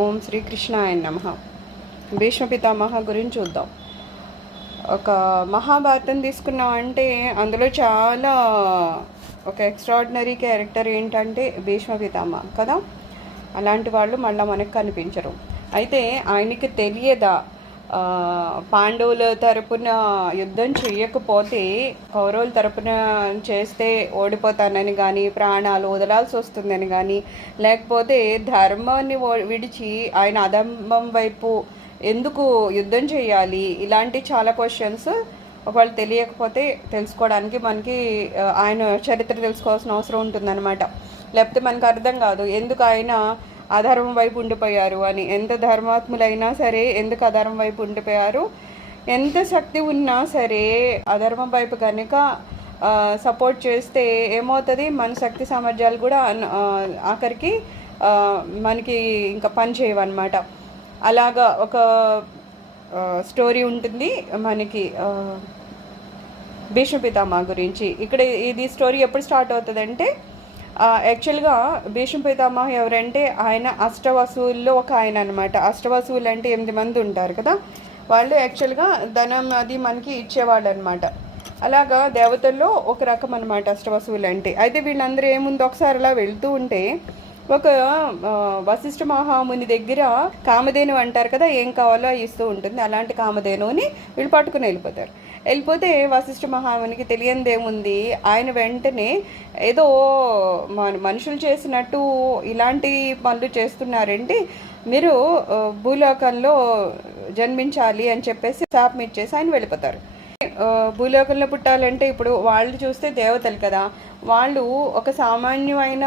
ఓం శ్రీకృష్ణాయ నమః. భీష్మ పితామహ గురించి చూద్దాం. ఒక మహాభారతం తీసుకున్నామంటే అందులో చాలా ఒక ఎక్స్ట్రాడినరీ క్యారెక్టర్ ఏంటంటే భీష్మ పితామహ కదా. అలాంటి వాళ్ళు మళ్ళీ మనకు కనిపించరు. అయితే ఆయనకి తెలియదా పాండవుల తరపున యుద్ధం చేయకపోతే కౌరవుల తరపున చేస్తే ఓడిపోతానని కానీ, ప్రాణాలు వదలాల్సి వస్తుందని కానీ, లేకపోతే ధర్మాన్ని విడిచి ఆయన అధర్మం వైపు ఎందుకు యుద్ధం చేయాలి, ఇలాంటి చాలా క్వశ్చన్స్ ఒకవేళ తెలియకపోతే తెలుసుకోవడానికి మనకి ఆయన చరిత్ర తెలుసుకోవాల్సిన అవసరం ఉంటుందన్నమాట. లేకపోతే మనకు అర్థం కాదు ఎందుకు ఆయన అధర్మం వైపు ఉండిపోయారు అని. ఎంత ధర్మాత్ములైనా సరే ఎందుకు అధర్మం వైపు ఉండిపోయారు, ఎంత శక్తి ఉన్నా సరే అధర్మం వైపు కనుక సపోర్ట్ చేస్తే ఏమవుతుంది, మన శక్తి సామర్థ్యాలు కూడా ఆఖరికి మనకి ఇంకా పని చేయవన్నమాట. అలాగా ఒక స్టోరీ ఉంటుంది మనకి భీష్మ పితామహ గురించి. ఇక్కడ ఇది స్టోరీ ఎప్పుడు స్టార్ట్ అవుతుందంటే, యాక్చువల్గా భీష్మ పితామహ ఎవరంటే ఆయన అష్టవసువుల్లో ఒక ఆయన అనమాట. అష్టవసువులు అంటే 8 మంది ఉంటారు కదా, వాళ్ళు యాక్చువల్గా ధనం అది మనకి ఇచ్చేవాళ్ళు అనమాట. అలాగా దేవతల్లో ఒక రకం అనమాట అష్టవసువులు అంటే. అయితే వీళ్ళందరూ ఏముంది, ఒకసారి అలా వెళ్తూ ఉంటే ఒక వశిష్ఠ మహాముని దగ్గర కామధేను అంటారు కదా, ఏం కావాలో ఇస్తూ ఉంటుంది. అలాంటి కామధేనుని వీళ్ళు పట్టుకుని వెళ్ళిపోతే వశిష్ఠ మహామునికి తెలియనిదేముంది, ఆయన వెంటనే ఏదో మనుషులు చేసినట్టు ఇలాంటి పనులు చేస్తున్నారంటే మీరు భూలోకంలో జన్మించాలి అని చెప్పేసి శాపం ఇచ్చేసి ఆయన వెళ్ళిపోతారు. భూలోకంలో పుట్టాలంటే ఇప్పుడు వాళ్ళు చూస్తే దేవతలు కదా, వాళ్ళు ఒక సామాన్యమైన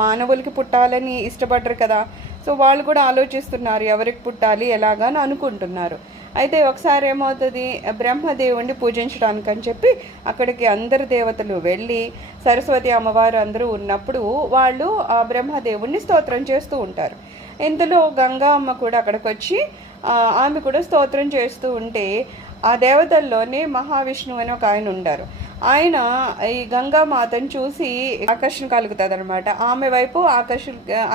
మానవులకి పుట్టాలని ఇష్టపడరు కదా. సో వాళ్ళు కూడా ఆలోచిస్తున్నారు ఎవరికి పుట్టాలి ఎలాగని అనుకుంటున్నారు. అయితే ఒకసారి ఏమవుతుంది, బ్రహ్మదేవుణ్ణి పూజించడానికి అని చెప్పి అక్కడికి అందరు దేవతలు వెళ్ళి సరస్వతి అమ్మవారు అందరూ ఉన్నప్పుడు వాళ్ళు ఆ బ్రహ్మదేవుణ్ణి స్తోత్రం చేస్తూ ఉంటారు. ఇంతలో గంగా అమ్మ కూడా అక్కడికి వచ్చి ఆమె కూడా స్తోత్రం చేస్తూ ఉంటే ఆ దేవతల్లోనే మహావిష్ణువు అని ఒక ఆయన ఉండారు. ఆయన ఈ గంగామాతను చూసి ఆకర్షణ కలుగుతుంది అనమాట. ఆమె వైపు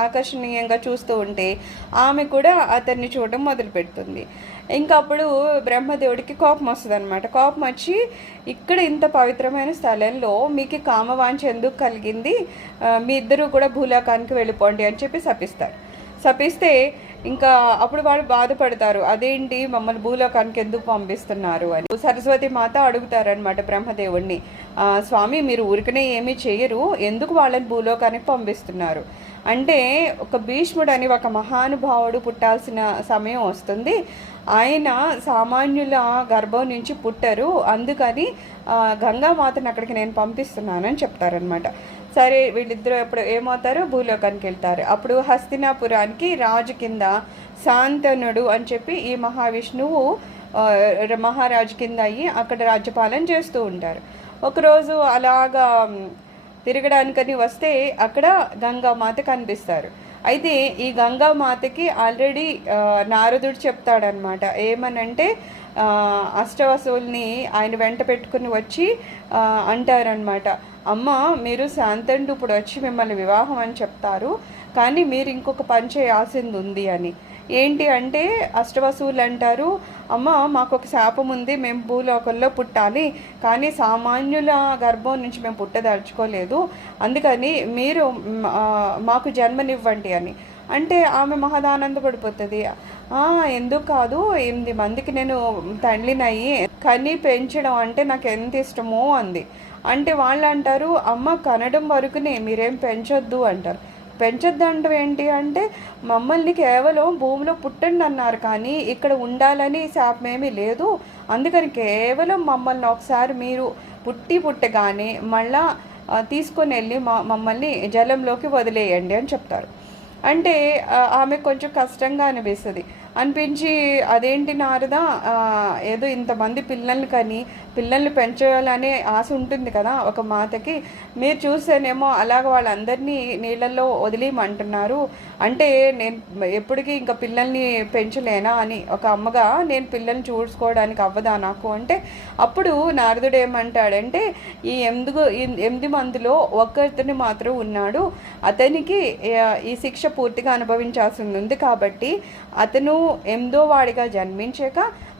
ఆకర్షణీయంగా చూస్తూ ఉంటే ఆమె కూడా అతన్ని చూడడం మొదలు పెడుతుంది. ఇంకా అప్పుడు బ్రహ్మదేవుడికి కోపం వస్తుంది అనమాట. కోపం వచ్చి ఇక్కడ ఇంత పవిత్రమైన స్థలంలో మీకు కామవాంఛ ఎందుకు కలిగింది, మీ ఇద్దరు కూడా భూలోకానికి వెళ్ళిపోండి అని చెప్పి శపిస్తే ఇంకా అప్పుడు వాళ్ళు బాధపడతారు, అదేంటి మమ్మల్ని భూలోకానికి ఎందుకు పంపిస్తున్నారు అని. సరస్వతి మాత అడుగుతారనమాట బ్రహ్మదేవుడిని, స్వామి మీరు ఊరికనే ఏమీ చేయరు, ఎందుకు వాళ్ళని భూలోకానికి పంపిస్తున్నారు అంటే, ఒక భీష్ముడు అని ఒక మహానుభావుడు పుట్టాల్సిన సమయం వస్తుంది, ఆయన సామాన్యుల గర్భం నుంచి పుట్టరు, అందుకని గంగామాతను అక్కడికి నేను పంపిస్తున్నానని చెప్తారనమాట. సరే వీళ్ళిద్దరూ ఎప్పుడు ఏమవుతారు, భూలోకానికి వెళ్తారు. అప్పుడు హస్తినాపురానికి రాజు కింద శాంతనుడు అని చెప్పి ఈ మహావిష్ణువు మహారాజు కింద అయ్యి అక్కడ రాజ్యపాలన చేస్తూ ఉంటారు. ఒకరోజు అలాగా తిరగడానికని వస్తే అక్కడ గంగామాత కనిపిస్తారు. అయితే ఈ గంగామాతకి ఆల్రెడీ నారదుడు చెప్తాడనమాట, ఏమనంటే అష్టవసువుల్ని ఆయన వెంట పెట్టుకుని వచ్చి అంటారనమాట, అమ్మ మీరు శాంతండు ఇప్పుడు వచ్చి మిమ్మల్ని వివాహం అని చెప్తారు, కానీ మీరు ఇంకొక పని చేయాల్సింది ఉంది అని. ఏంటి అంటే అష్టవసువులు అంటారు, అమ్మ మాకు ఒక శాపం ఉంది, మేము భూలోకంలో పుట్టాలి, కానీ సామాన్యుల గర్భం నుంచి మేము పుట్టదలుచుకోలేదు, అందుకని మీరు మాకు జన్మనివ్వండి అని అంటే ఆమె మహదానందపడిపోతుంది. ఎందుకు కాదు, 8 మందికి నేను తండ్రినయ్యి కని పెంచడం అంటే నాకు ఎంత ఇష్టమో అంది. అంటే వాళ్ళు అంటారు, అమ్మ కనడం వరకునే మీరేం పెంచొద్దు అంటారు. పెంచొద్దు అంటే ఏంటి అంటే, మమ్మల్ని కేవలం భూమిలో పుట్టండి అన్నారు కానీ ఇక్కడ ఉండాలని శాపమేమీ లేదు, అందుకని కేవలం మమ్మల్ని ఒకసారి మీరు పుట్టగానే మళ్ళా తీసుకొని వెళ్ళి మమ్మల్ని జలంలోకి వదిలేయండి అని చెప్తారు. అంటే ఆమె కొంచెం కష్టంగా అనిపిస్తుంది. అనిపించి అదేంటి నారదా, ఏదో ఇంతమంది పిల్లల్ని కానీ పిల్లల్ని పెంచాలనే ఆశ ఉంటుంది కదా ఒక మాతకి. మీరు చూస్తేనేమో అలాగ వాళ్ళందరినీ నీళ్ళల్లో వదిలేయమంటున్నారు. అంటే నేను ఎప్పటికీ ఇంకా పిల్లల్ని పెంచలేనా అని, ఒక అమ్మగా నేను పిల్లల్ని చూసుకోవడానికి అవ్వదా నాకు అంటే, అప్పుడు నారదుడు ఏమంటాడంటే, ఈ 8 మందిలో ఒక్కరిని మాత్రం ఉన్నాడు, అతనికి ఈ శిక్ష పూర్తిగా అనుభవించాల్సి ఉంది కాబట్టి అతను 8వ వాడిగా జన్మించాక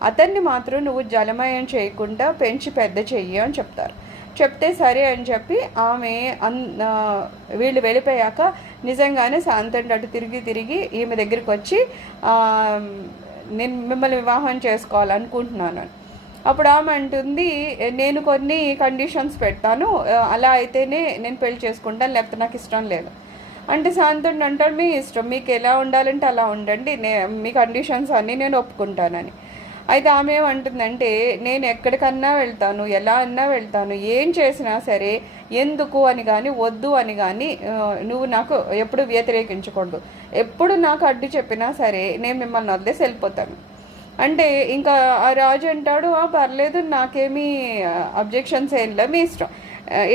అతన్ని మాత్రం నువ్వు జలమయం చేయకుండా పెంచి పెద్ద చెయ్యి అని చెప్తారు. చెప్తే సరే అని చెప్పి ఆమె వీళ్ళు వెళ్ళిపోయాక నిజంగానే శాంతండి అటు తిరిగి ఈమె దగ్గరికి వచ్చి నేను మిమ్మల్ని వివాహం చేసుకోవాలనుకుంటున్నాను. అప్పుడు ఆమె అంటుంది, నేను కొన్ని కండిషన్స్ పెడతాను, అలా అయితేనే నేను పెళ్లి చేసుకుంటాను, లేకపోతే నాకు ఇష్టం లేదు అంటే శాంతండి అంటాడు, మీ ఇష్టం, మీకు ఎలా ఉండాలంటే అలా ఉండండి, మీ కండిషన్స్ అన్నీ నేను ఒప్పుకుంటానని. అయితే ఆమె ఏమంటుందంటే, నేను ఎక్కడికన్నా వెళ్తాను, ఎలా అన్నా వెళ్తాను, ఏం చేసినా సరే ఎందుకు అని కానీ వద్దు అని కానీ నువ్వు నాకు ఎప్పుడు వ్యతిరేకించకూడదు, ఎప్పుడు నాకు అడ్డు చెప్పినా సరే నేను మిమ్మల్ని వదిలేసి వెళ్ళిపోతాను అంటే. ఇంకా ఆ రాజు అంటాడు, పర్లేదు, నాకేమీ అబ్జెక్షన్స్ ఏం లేదు, మీ ఇష్టం,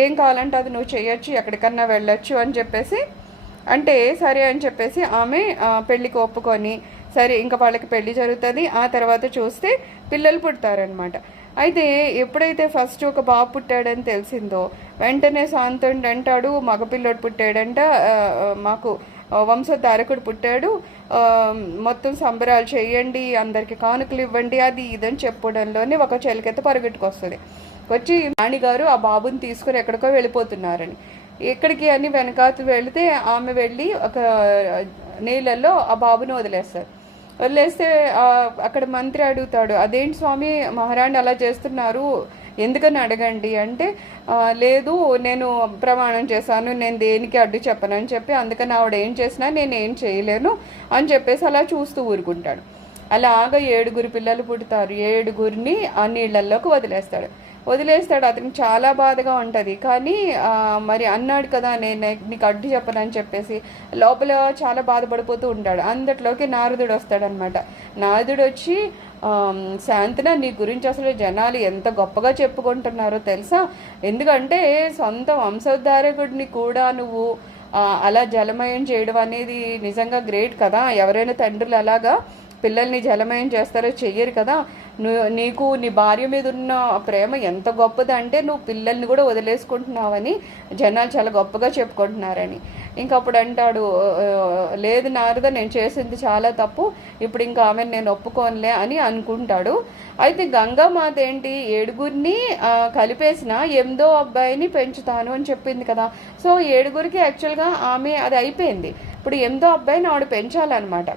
ఏం కావాలంటే అది నువ్వు చేయొచ్చు, ఎక్కడికన్నా వెళ్ళొచ్చు అని చెప్పేసి అంటే. సరే అని చెప్పేసి ఆమె పెళ్ళికి ఒప్పుకొని సరే ఇంకా వాళ్ళకి పెళ్లి జరుగుతుంది. ఆ తర్వాత చూస్తే పిల్లలు పుడతారనమాట. అయితే ఎప్పుడైతే ఫస్ట్ ఒక బాబు పుట్టాడని తెలిసిందో వెంటనే శాంతండి అంటాడు, మగపిల్లడు పుట్టాడంట, మాకు వంశధారకుడు పుట్టాడు, మొత్తం సంబరాలు చేయండి, అందరికి కానుకలు ఇవ్వండి, అది ఇదని చెప్పడంలోనే ఒక చెలికెత్త పరుగెట్టుకొస్తుంది. వచ్చి రాణిగారు ఆ బాబుని తీసుకుని ఎక్కడికో వెళ్ళిపోతున్నారని. ఎక్కడికి అని వెనకాల వెళితే ఆమె వెళ్ళి ఒక నీళ్ళల్లో ఆ బాబుని వదిలేస్తే అక్కడ మంత్రి అడుగుతాడు, అదేంటి స్వామి మహారాణి అలా చేస్తున్నారు, ఎందుకని అడగండి అంటే, లేదు నేను ప్రమాణం చేశాను, నేను దేనికి అడ్డు చెప్పనని చెప్పి, అందుకని ఆవిడ ఏం చేసినా నేను ఏం చేయలేను అని చెప్పేసి అలా చూస్తూ ఊరుకుంటాడు. అలాగా 7 పిల్లలు పుడతారు. 7 ఆ నీళ్ళల్లోకి వదిలేస్తాడు. అతనికి చాలా బాధగా ఉంటుంది. కానీ మరి అన్నాడు కదా నేను నీకు అడ్డు చెప్పనని చెప్పేసి లోపల చాలా బాధపడిపోతూ ఉంటాడు. అంతట్లోకి నారదుడు వస్తాడనమాట. నారదుడు వచ్చి, శాంతన, నీ గురించి అసలు జనాలు ఎంత గొప్పగా చెప్పుకుంటున్నారో తెలుసా, ఎందుకంటే సొంత వంశోద్ధారకుడిని కూడా నువ్వు అలా జలమయం చేయడం అనేది నిజంగా గ్రేట్ కదా. ఎవరైనా తండ్రులు అలాగా పిల్లల్ని జలమయం చేస్తారో చెయ్యరు కదా. నీకు నీ భార్య మీద ఉన్న ప్రేమ ఎంత గొప్పదంటే నువ్వు పిల్లల్ని కూడా వదిలేసుకుంటున్నావని జనాలు చాలా గొప్పగా చెప్పుకుంటున్నారని. ఇంకప్పుడు అంటాడు, లేదు నారద, నేను చేసింది చాలా తప్పు, ఇప్పుడు ఇంకా ఆమెను నేను ఒప్పుకోనులే అని అనుకుంటాడు. అయితే గంగామాత ఏంటి 7 కలిపేసిన 8వ అబ్బాయిని పెంచుతాను అని చెప్పింది కదా. సో 7కి యాక్చువల్గా ఆమె అది అయిపోయింది. ఇప్పుడు 8వ అబ్బాయిని ఆవిడ పెంచాలన్నమాట.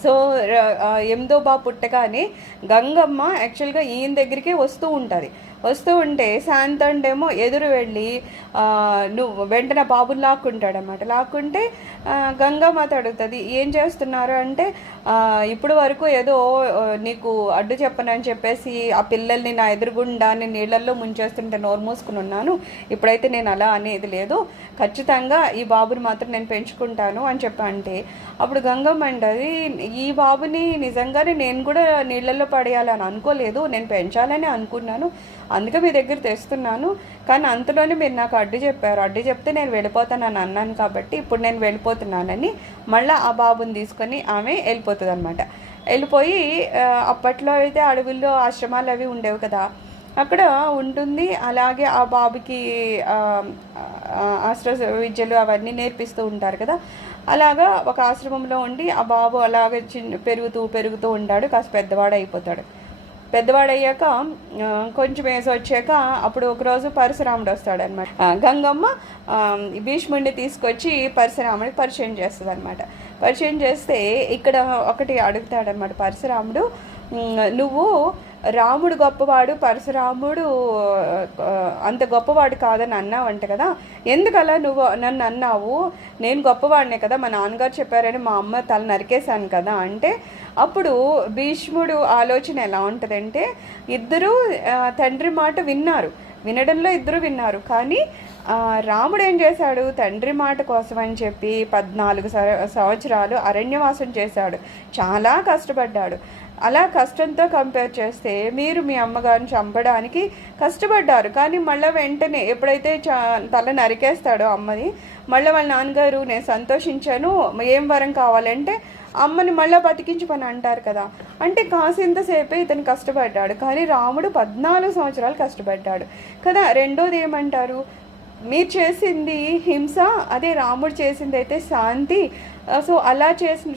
సో 8వ బాబు పుట్టగానే గంగమ్మ యాక్చువల్గా ఈయన దగ్గరికే వస్తూ ఉంటే శాంతండేమో ఎదురు వెళ్ళి నువ్వు వెంటనే బాబుని లాక్కుంటాడనమాట. లాక్కుంటే గంగామాత అడుగుతుంది, ఏం చేస్తున్నారు అంటే, ఇప్పుడు వరకు ఏదో నీకు అడ్డు చెప్పనని చెప్పేసి ఆ పిల్లల్ని నా ఎదురుగుండా నేను నీళ్ళల్లో ముంచేస్తుంటే నోరు మూసుకుని ఉన్నాను, ఇప్పుడైతే నేను అలా అనేది లేదు, ఖచ్చితంగా ఈ బాబుని మాత్రం నేను పెంచుకుంటాను అని చెప్పంటే, అప్పుడు గంగమ్మ అంటది, ఈ బాబుని నిజంగానే నేను కూడా నీళ్ళల్లో పడేయాలని అనుకోలేదు, నేను పెంచాలని అనుకున్నాను, అందుకే మీ దగ్గర తెస్తున్నాను, కానీ అంతలోనే మీరు నాకు అడ్డు చెప్పారు, అడ్డు చెప్తే నేను వెళ్ళిపోతానని అన్నాను కాబట్టి ఇప్పుడు నేను వెళ్ళిపోతున్నానని మళ్ళీ ఆ బాబుని తీసుకొని ఆమె వెళ్ళిపోతుంది అనమాట. వెళ్ళిపోయి అప్పట్లో అయితే అడవుల్లో ఆశ్రమాలు అవి ఉండేవి కదా, అక్కడ ఉంటుంది. అలాగే ఆ బాబుకి అస్త్ర విద్యలు అవన్నీ నేర్పిస్తూ ఉంటారు కదా. అలాగా ఒక ఆశ్రమంలో ఉండి ఆ బాబు అలాగే పెరుగుతూ ఉంటాడు. కాస్త పెద్దవాడయ్యాక కొంచెం వేసి వచ్చాక అప్పుడు ఒకరోజు పరశురాముడు వస్తాడనమాట. గంగమ్మ భీష్ముడిని తీసుకొచ్చి పరశురాముడికి పరిచయం చేస్తుంది అనమాట. పరిచయం చేస్తే ఇక్కడ ఒకటి అడుగుతాడనమాట పరశురాముడు, నువ్వు రాముడు గొప్పవాడు, పరశురాముడు అంత గొప్పవాడు కాదని అన్నావంట కదా, ఎందుకలా నువ్వు నన్ను అన్నావు, నేను గొప్పవాడినే కదా, మా నాన్నగారు చెప్పారని మా అమ్మ తల నరికేశాను కదా అంటే, అప్పుడు భీష్ముడు ఆలోచన ఎలా ఉంటుందంటే, ఇద్దరు తండ్రి మాట వినడంలో ఇద్దరు విన్నారు, కానీ రాముడు ఏం చేశాడు, తండ్రి మాట కోసం అని చెప్పి 14 సంవత్సరాలు అరణ్యవాసం చేశాడు, చాలా కష్టపడ్డాడు. అలా కష్టంతో కంపేర్ చేస్తే మీరు మీ అమ్మగారిని చంపడానికి కష్టపడ్డారు, కానీ మళ్ళీ వెంటనే ఎప్పుడైతే తల నరికేస్తాడో అమ్మని, మళ్ళీ వాళ్ళ నాన్నగారు నేను సంతోషించాను, ఏం వరం కావాలంటే అమ్మని మళ్ళీ బతికించుకొని అంటారు కదా. అంటే కాసింతసేపే ఇతను కష్టపడ్డాడు, కానీ రాముడు 14 సంవత్సరాలు కష్టపడ్డాడు కదా. రెండోది ఏమంటారు, మీరు చేసింది హింస, అదే రాముడు చేసింది అయితే శాంతి. సో అలా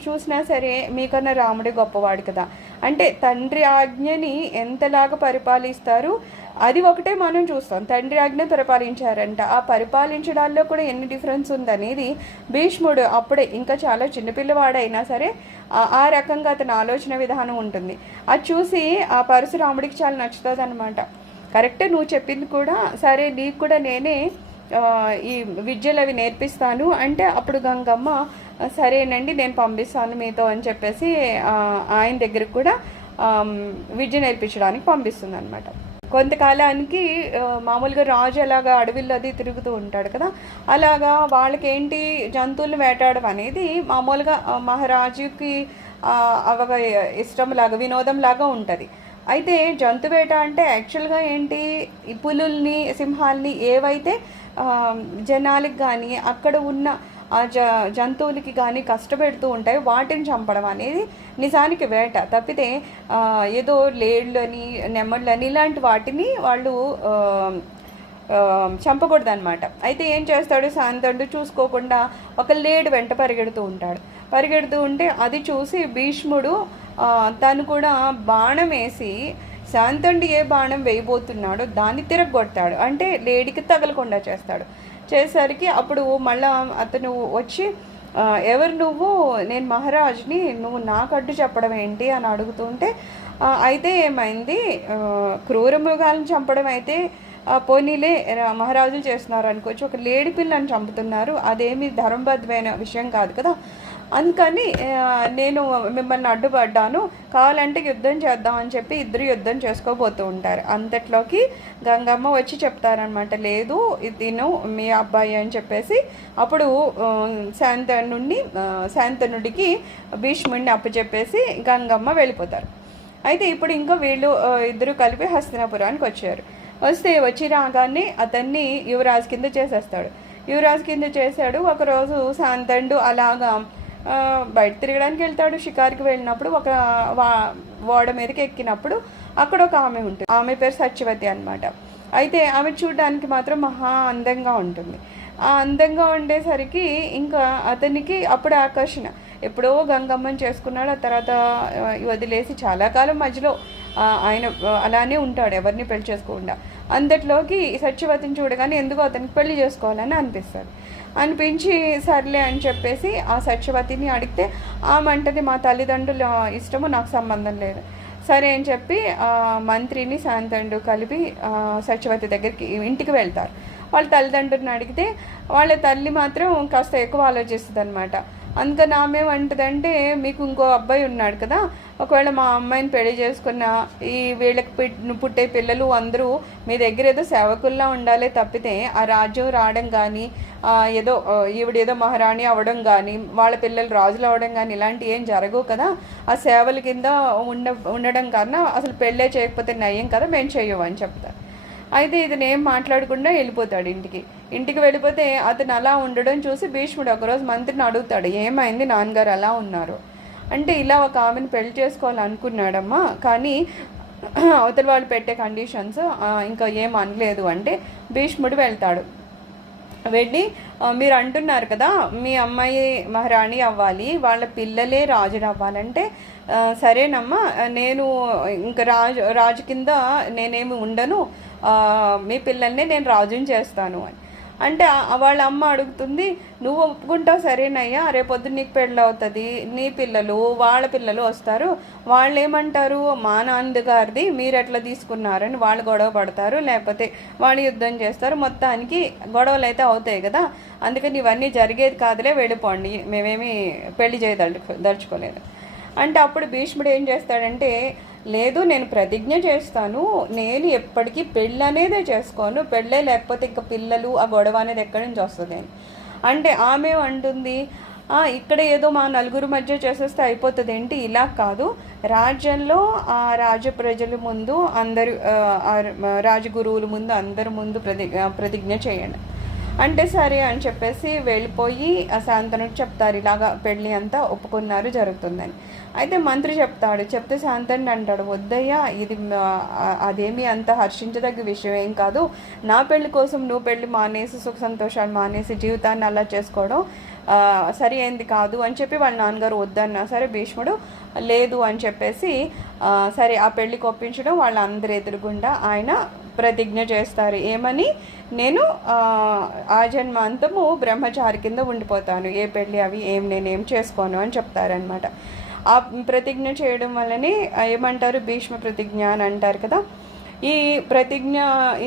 చూసినా సరే మీకన్నా రాముడే గొప్పవాడు కదా. అంటే తండ్రి ఆజ్ఞని ఎంతలాగా పరిపాలిస్తారు అది ఒకటే మనం చూస్తాం. తండ్రి ఆజ్ఞ పరిపాలించారంట, ఆ పరిపాలించడాల్లో కూడా ఎన్ని డిఫరెన్స్ ఉందనేది భీష్ముడు అప్పుడే ఇంకా చాలా చిన్నపిల్లవాడైనా సరే ఆ రకంగా అతని ఆలోచన విధానం ఉంటుంది. అది చూసి ఆ పరశురాముడికి చాలా నచ్చుతుంది అనమాట. కరెక్టే నువ్వు చెప్పింది కూడా, సరే నీకు కూడా నేనే ఈ విద్యలు అవి నేర్పిస్తాను అంటే అప్పుడు గంగమ్మ సరేనండి నేను పంపిస్తాను మీతో అని చెప్పేసి ఆయన దగ్గరకు కూడా విద్య నేర్పించడానికి పంపిస్తుంది అనమాట. కొంతకాలానికి మామూలుగా రాజు అలాగా అడవిలో అది తిరుగుతూ ఉంటాడు కదా, అలాగా వాళ్ళకి ఏంటి జంతువులను వేటాడడం అనేది మామూలుగా మహారాజుకి ఒక ఇష్టంలాగా వినోదంలాగా ఉంటుంది. అయితే జంతువేట అంటే యాక్చువల్గా ఏంటి, ఈ పులుల్ని సింహాల్ని ఏవైతే జనాలకి కానీ అక్కడ ఉన్న జంతువులకి కానీ కష్టపెడుతూ ఉంటాయి వాటిని చంపడం అనేది నిజానికి వేట తప్పితే ఏదో లేళ్ళని నెమ్మళ్ళని ఇలాంటి వాటిని వాళ్ళు చంపకూడదనమాట. అయితే ఏం చేస్తాడు, శాంతండు చూసుకోకుండా ఒక లేడు వెంట పరిగెడుతూ ఉంటే అది చూసి భీష్ముడు తను కూడా బాణం వేసి శాంతండి ఏ బాణం వేయబోతున్నాడో దాన్ని తిరగొడతాడు, అంటే లేడికి తగలకుండా చేసేసరికి అప్పుడు మళ్ళా అతను వచ్చి ఎవరు నువ్వు, నేను మహారాజుని, నువ్వు నాకు అడ్డు చెప్పడం ఏంటి అని అడుగుతుంటే అయితే ఏమైంది, క్రూర మృగాలను చంపడం అయితే పోనీలే మహారాజులు చేస్తున్నారు అనుకోవచ్చు, ఒక లేడి పిల్లని చంపుతున్నారు, అదేమి ధర్మబద్ధమైన విషయం కాదు కదా, అందుకని నేను మిమ్మల్ని అడ్డుపడ్డాను, కావాలంటే యుద్ధం చేద్దామని చెప్పి ఇద్దరు యుద్ధం చేసుకోబోతూ ఉంటారు. అంతట్లోకి గంగమ్మ వచ్చి చెప్తారనమాట, లేదు తిను మీ అబ్బాయి అని చెప్పేసి. అప్పుడు శాంతనుడికి భీష్ముడిని అప్పచెప్పేసి గంగమ్మ వెళ్ళిపోతారు. అయితే ఇప్పుడు ఇంకా వీళ్ళు ఇద్దరు కలిపి హస్తినాపురానికి వచ్చి రాగానే అతన్ని యువరాజు కింద చేశాడు. ఒకరోజు శాంతండు అలాగా బయట తిరగడానికి వెళ్తాడు, షికారికి వెళ్ళినప్పుడు ఒక ఓడ మీదకి ఎక్కినప్పుడు అక్కడ ఒక ఆమె ఉంటుంది, ఆమె పేరు సత్యవతి అనమాట. అయితే ఆమె చూడడానికి మాత్రం మహా అందంగా ఉంటుంది. ఆ అందంగా ఉండేసరికి ఇంకా అతనికి అప్పుడు ఆకర్షణ, ఎప్పుడో గంగమ్మని చేసుకున్నాడు, ఆ తర్వాత వదిలేసి చాలా కాలం మధ్యలో ఆయన అలానే ఉంటాడు, ఎవరిని పెళ్లి చేసుకోకుండా. అంతట్లోకి సత్యవతిని చూడగానే ఎందుకో అతనికి పెళ్లి చేసుకోవాలని అనిపించి సర్లే అని చెప్పేసి ఆ సత్యవతిని అడిగితే ఆమె అంటది మా తల్లిదండ్రుల ఇష్టము నాకు సంబంధం లేదు. సరే అని చెప్పి మంత్రిని శాంతండు కలిపి సత్యవతి దగ్గరికి ఇంటికి వెళ్తారు. వాళ్ళ తల్లిదండ్రులను అడిగితే వాళ్ళ తల్లి మాత్రం కాస్త ఎక్కువ ఆలోచిస్తుంది అనమాట. అందుకని ఆమె ఏమంటుందంటే, మీకు ఇంకో అబ్బాయి ఉన్నాడు కదా, ఒకవేళ మా అమ్మాయిని పెళ్లి చేసుకున్న ఈ వీళ్ళకి పుట్టే పిల్లలు అందరూ మీ దగ్గర ఏదో సేవకుల్లా ఉండాలి తప్పితే ఆ రాజ్యం రావడం కానీ ఏదో ఈవిడేదో మహారాణి అవ్వడం కానీ వాళ్ళ పిల్లలు రాజులు అవ్వడం కానీ ఇలాంటి ఏం జరగవు కదా, ఆ సేవల కింద ఉండడం కన్నా అసలు పెళ్ళే చేయకపోతే నయ్యం కదా, మేము చెయ్యము అని చెప్తారు. అయితే ఇతను ఏం మాట్లాడకుండా వెళ్ళిపోతాడు ఇంటికి వెళ్ళిపోతే అతను అలా ఉండడం చూసి భీష్ముడు ఒకరోజు మంత్రిని అడుగుతాడు, ఏమైంది నాన్నగారు అలా ఉన్నారు అంటే, ఇలా ఒక ఆమెను పెళ్లి చేసుకోవాలనుకున్నాడమ్మా, కానీ అవతల వాళ్ళు పెట్టే కండిషన్స్ ఇంకా ఏం అనలేదు అంటే భీష్ముడు వెళ్ళి మీరు అంటున్నారు కదా మీ అమ్మాయి మహారాణి అవ్వాలి, వాళ్ళ పిల్లలే రాజులు అవ్వాలంటే సరేనమ్మా, నేను ఇంకా రాజు కింద నేనేమి ఉండను, మీ పిల్లల్ని నేను రాజుని చేస్తాను అని అంటే వాళ్ళ అమ్మ అడుగుతుంది, నువ్వు ఒప్పుకుంటావు సరేనయ్యా, రేపొద్దు నీకు పెళ్ళి అవుతుంది, నీ పిల్లలు వాళ్ళ పిల్లలు వస్తారు, వాళ్ళు ఏమంటారు మా నాన్నగారిది మీరు ఎట్లా తీసుకున్నారని వాళ్ళు గొడవ పడతారు, లేకపోతే వాళ్ళు యుద్ధం చేస్తారు, మొత్తానికి గొడవలు అయితే అవుతాయి కదా, అందుకని ఇవన్నీ జరిగేది కాదులే, వెళ్ళిపోండి, మేమేమి పెళ్లి దలుచుకోలేదు అంటే. అప్పుడు భీష్ముడు ఏం చేస్తాడంటే, లేదు నేను ప్రతిజ్ఞ చేస్తాను, నేను ఎప్పటికీ పెళ్ళి అనేదే చేసుకోను, పెళ్ళే లేకపోతే ఇంకా పిల్లలు ఆ గొడవ అనేది ఎక్కడి నుంచి వస్తుంది అని అంటే ఆమె అంటుంది, ఇక్కడ ఏదో మా నలుగురు మధ్య చేసేస్తే అయిపోతుంది ఏంటి, ఇలా కాదు, రాజ్యంలో ఆ రాజ ప్రజల ముందు అందరు రాజగురువుల ముందు అందరి ముందు ప్రతిజ్ఞ చేయండి అంటే సరే అని చెప్పేసి వెళ్ళిపోయి శాంతనుడికి చెప్తారు, ఇలాగా పెళ్ళి అంతా ఒప్పుకున్నారు జరుగుతుందని. అయితే మంత్రి చెప్తే శాంతనుడు అంటాడు, వద్దయ్యా ఇది అదేమి అంత హర్షించదగ్గ విషయం ఏం కాదు, నా పెళ్లి కోసం నువ్వు పెళ్ళి మానేసి సుఖ సంతోషాలు మానేసి జీవితాన్ని అలా చేసుకోవడం సరి అయింది కాదు అని చెప్పి వాళ్ళ నాన్నగారు వద్దన్నా సరే భీష్ముడు లేదు అని చెప్పేసి సరే ఆ పెళ్ళికి ఒప్పించడం వాళ్ళ అందరి ఎదురుగుండా ఆయన ప్రతిజ్ఞ చేస్తారు, ఏమని, నేను ఆజన్మాంతము బ్రహ్మచారి కింద ఉండిపోతాను, ఏ పెళ్ళి అవి నేనేం చేసుకోను అని చెప్తారనమాట. ఆ ప్రతిజ్ఞ చేయడం వల్లనే ఏమంటారు, భీష్మ ప్రతిజ్ఞ అని అంటారు కదా. ఈ ప్రతిజ్ఞ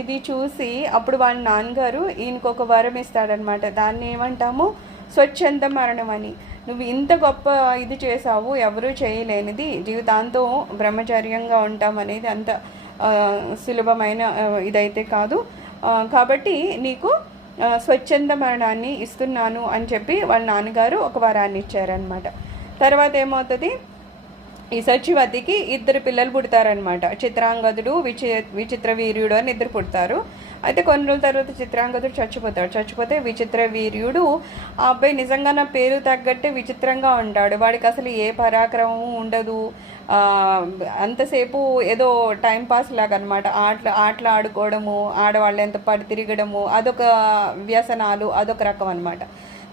ఇది చూసి అప్పుడు వాళ్ళ నాన్నగారు ఈయనకు ఒక వరం ఇస్తాడనమాట, దాన్ని ఏమంటాము, స్వచ్ఛంద మరణం అని. నువ్వు ఇంత గొప్ప ఇది చేసావు, ఎవరూ చేయలేనిది, జీవితాంతం బ్రహ్మచర్యంగా ఉంటాం అనేది అంత సులభమైన ఇదైతే కాదు, కాబట్టి నీకు స్వచ్ఛంద మరణాన్ని ఇస్తున్నాను అని చెప్పి వాళ్ళ నాన్నగారు ఒక వరాన్ని ఇచ్చారనమాట. తర్వాత ఏమవుతుంది, ఈ సచివతికి 2 పిల్లలు పుడతారనమాట, చిత్రాంగదుడు విచిత్ర వీర్యుడు అని 2 పుడతారు. అయితే కొన్ని రోజుల తర్వాత చిత్రాంగదుడు చచ్చిపోతే విచిత్ర వీర్యుడు ఆ అబ్బాయి నిజంగా నా పేరు తగ్గట్టే విచిత్రంగా ఉంటాడు, వాడికి అసలు ఏ పరాక్రమము ఉండదు, అంతసేపు ఏదో టైంపాస్ లాగా అనమాట, ఆటలు ఆడుకోవడము, ఆడవాళ్ళు ఎంత పడి తిరగడము, అదొక వ్యసనాలు, అదొక రకం అనమాట.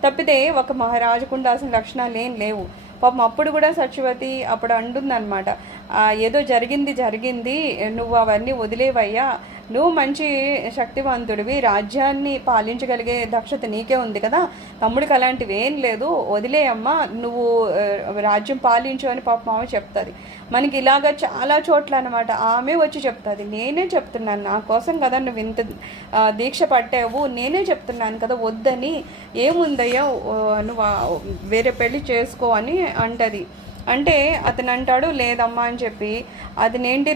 తప్పితే ఒక మహారాజుకు ఉండాల్సిన లక్షణాలు ఏం లేవు. పాపం అప్పుడు కూడా సచివతి అప్పుడు అంటుందన్నమాట, ఏదో జరిగింది నువ్వు అవన్నీ వదిలేవయ్యా, నువ్వు మంచి శక్తివంతుడివి, రాజ్యాన్ని పాలించగలిగే దక్షత నీకే ఉంది కదా, తమ్ముడికి అలాంటివి ఏం లేదు, వదిలేయమ్మా, నువ్వు రాజ్యం పాలించు అని పాపం ఆమె చెప్తుంది. మనకి ఇలాగ చాలా చోట్ల అనమాట ఆమె వచ్చి చెప్తుంది, నేనే చెప్తున్నాను, నా కోసం కదా నువ్వు ఇంత దీక్ష పట్టావు, నేనే చెప్తున్నాను కదా వద్దని, ఏముందయ్యా నువ్వు వేరే పెళ్ళి చేసుకో అని అంటది. అంటే అతను అంటాడు, లేదమ్మా అని చెప్పి, అతనేంటి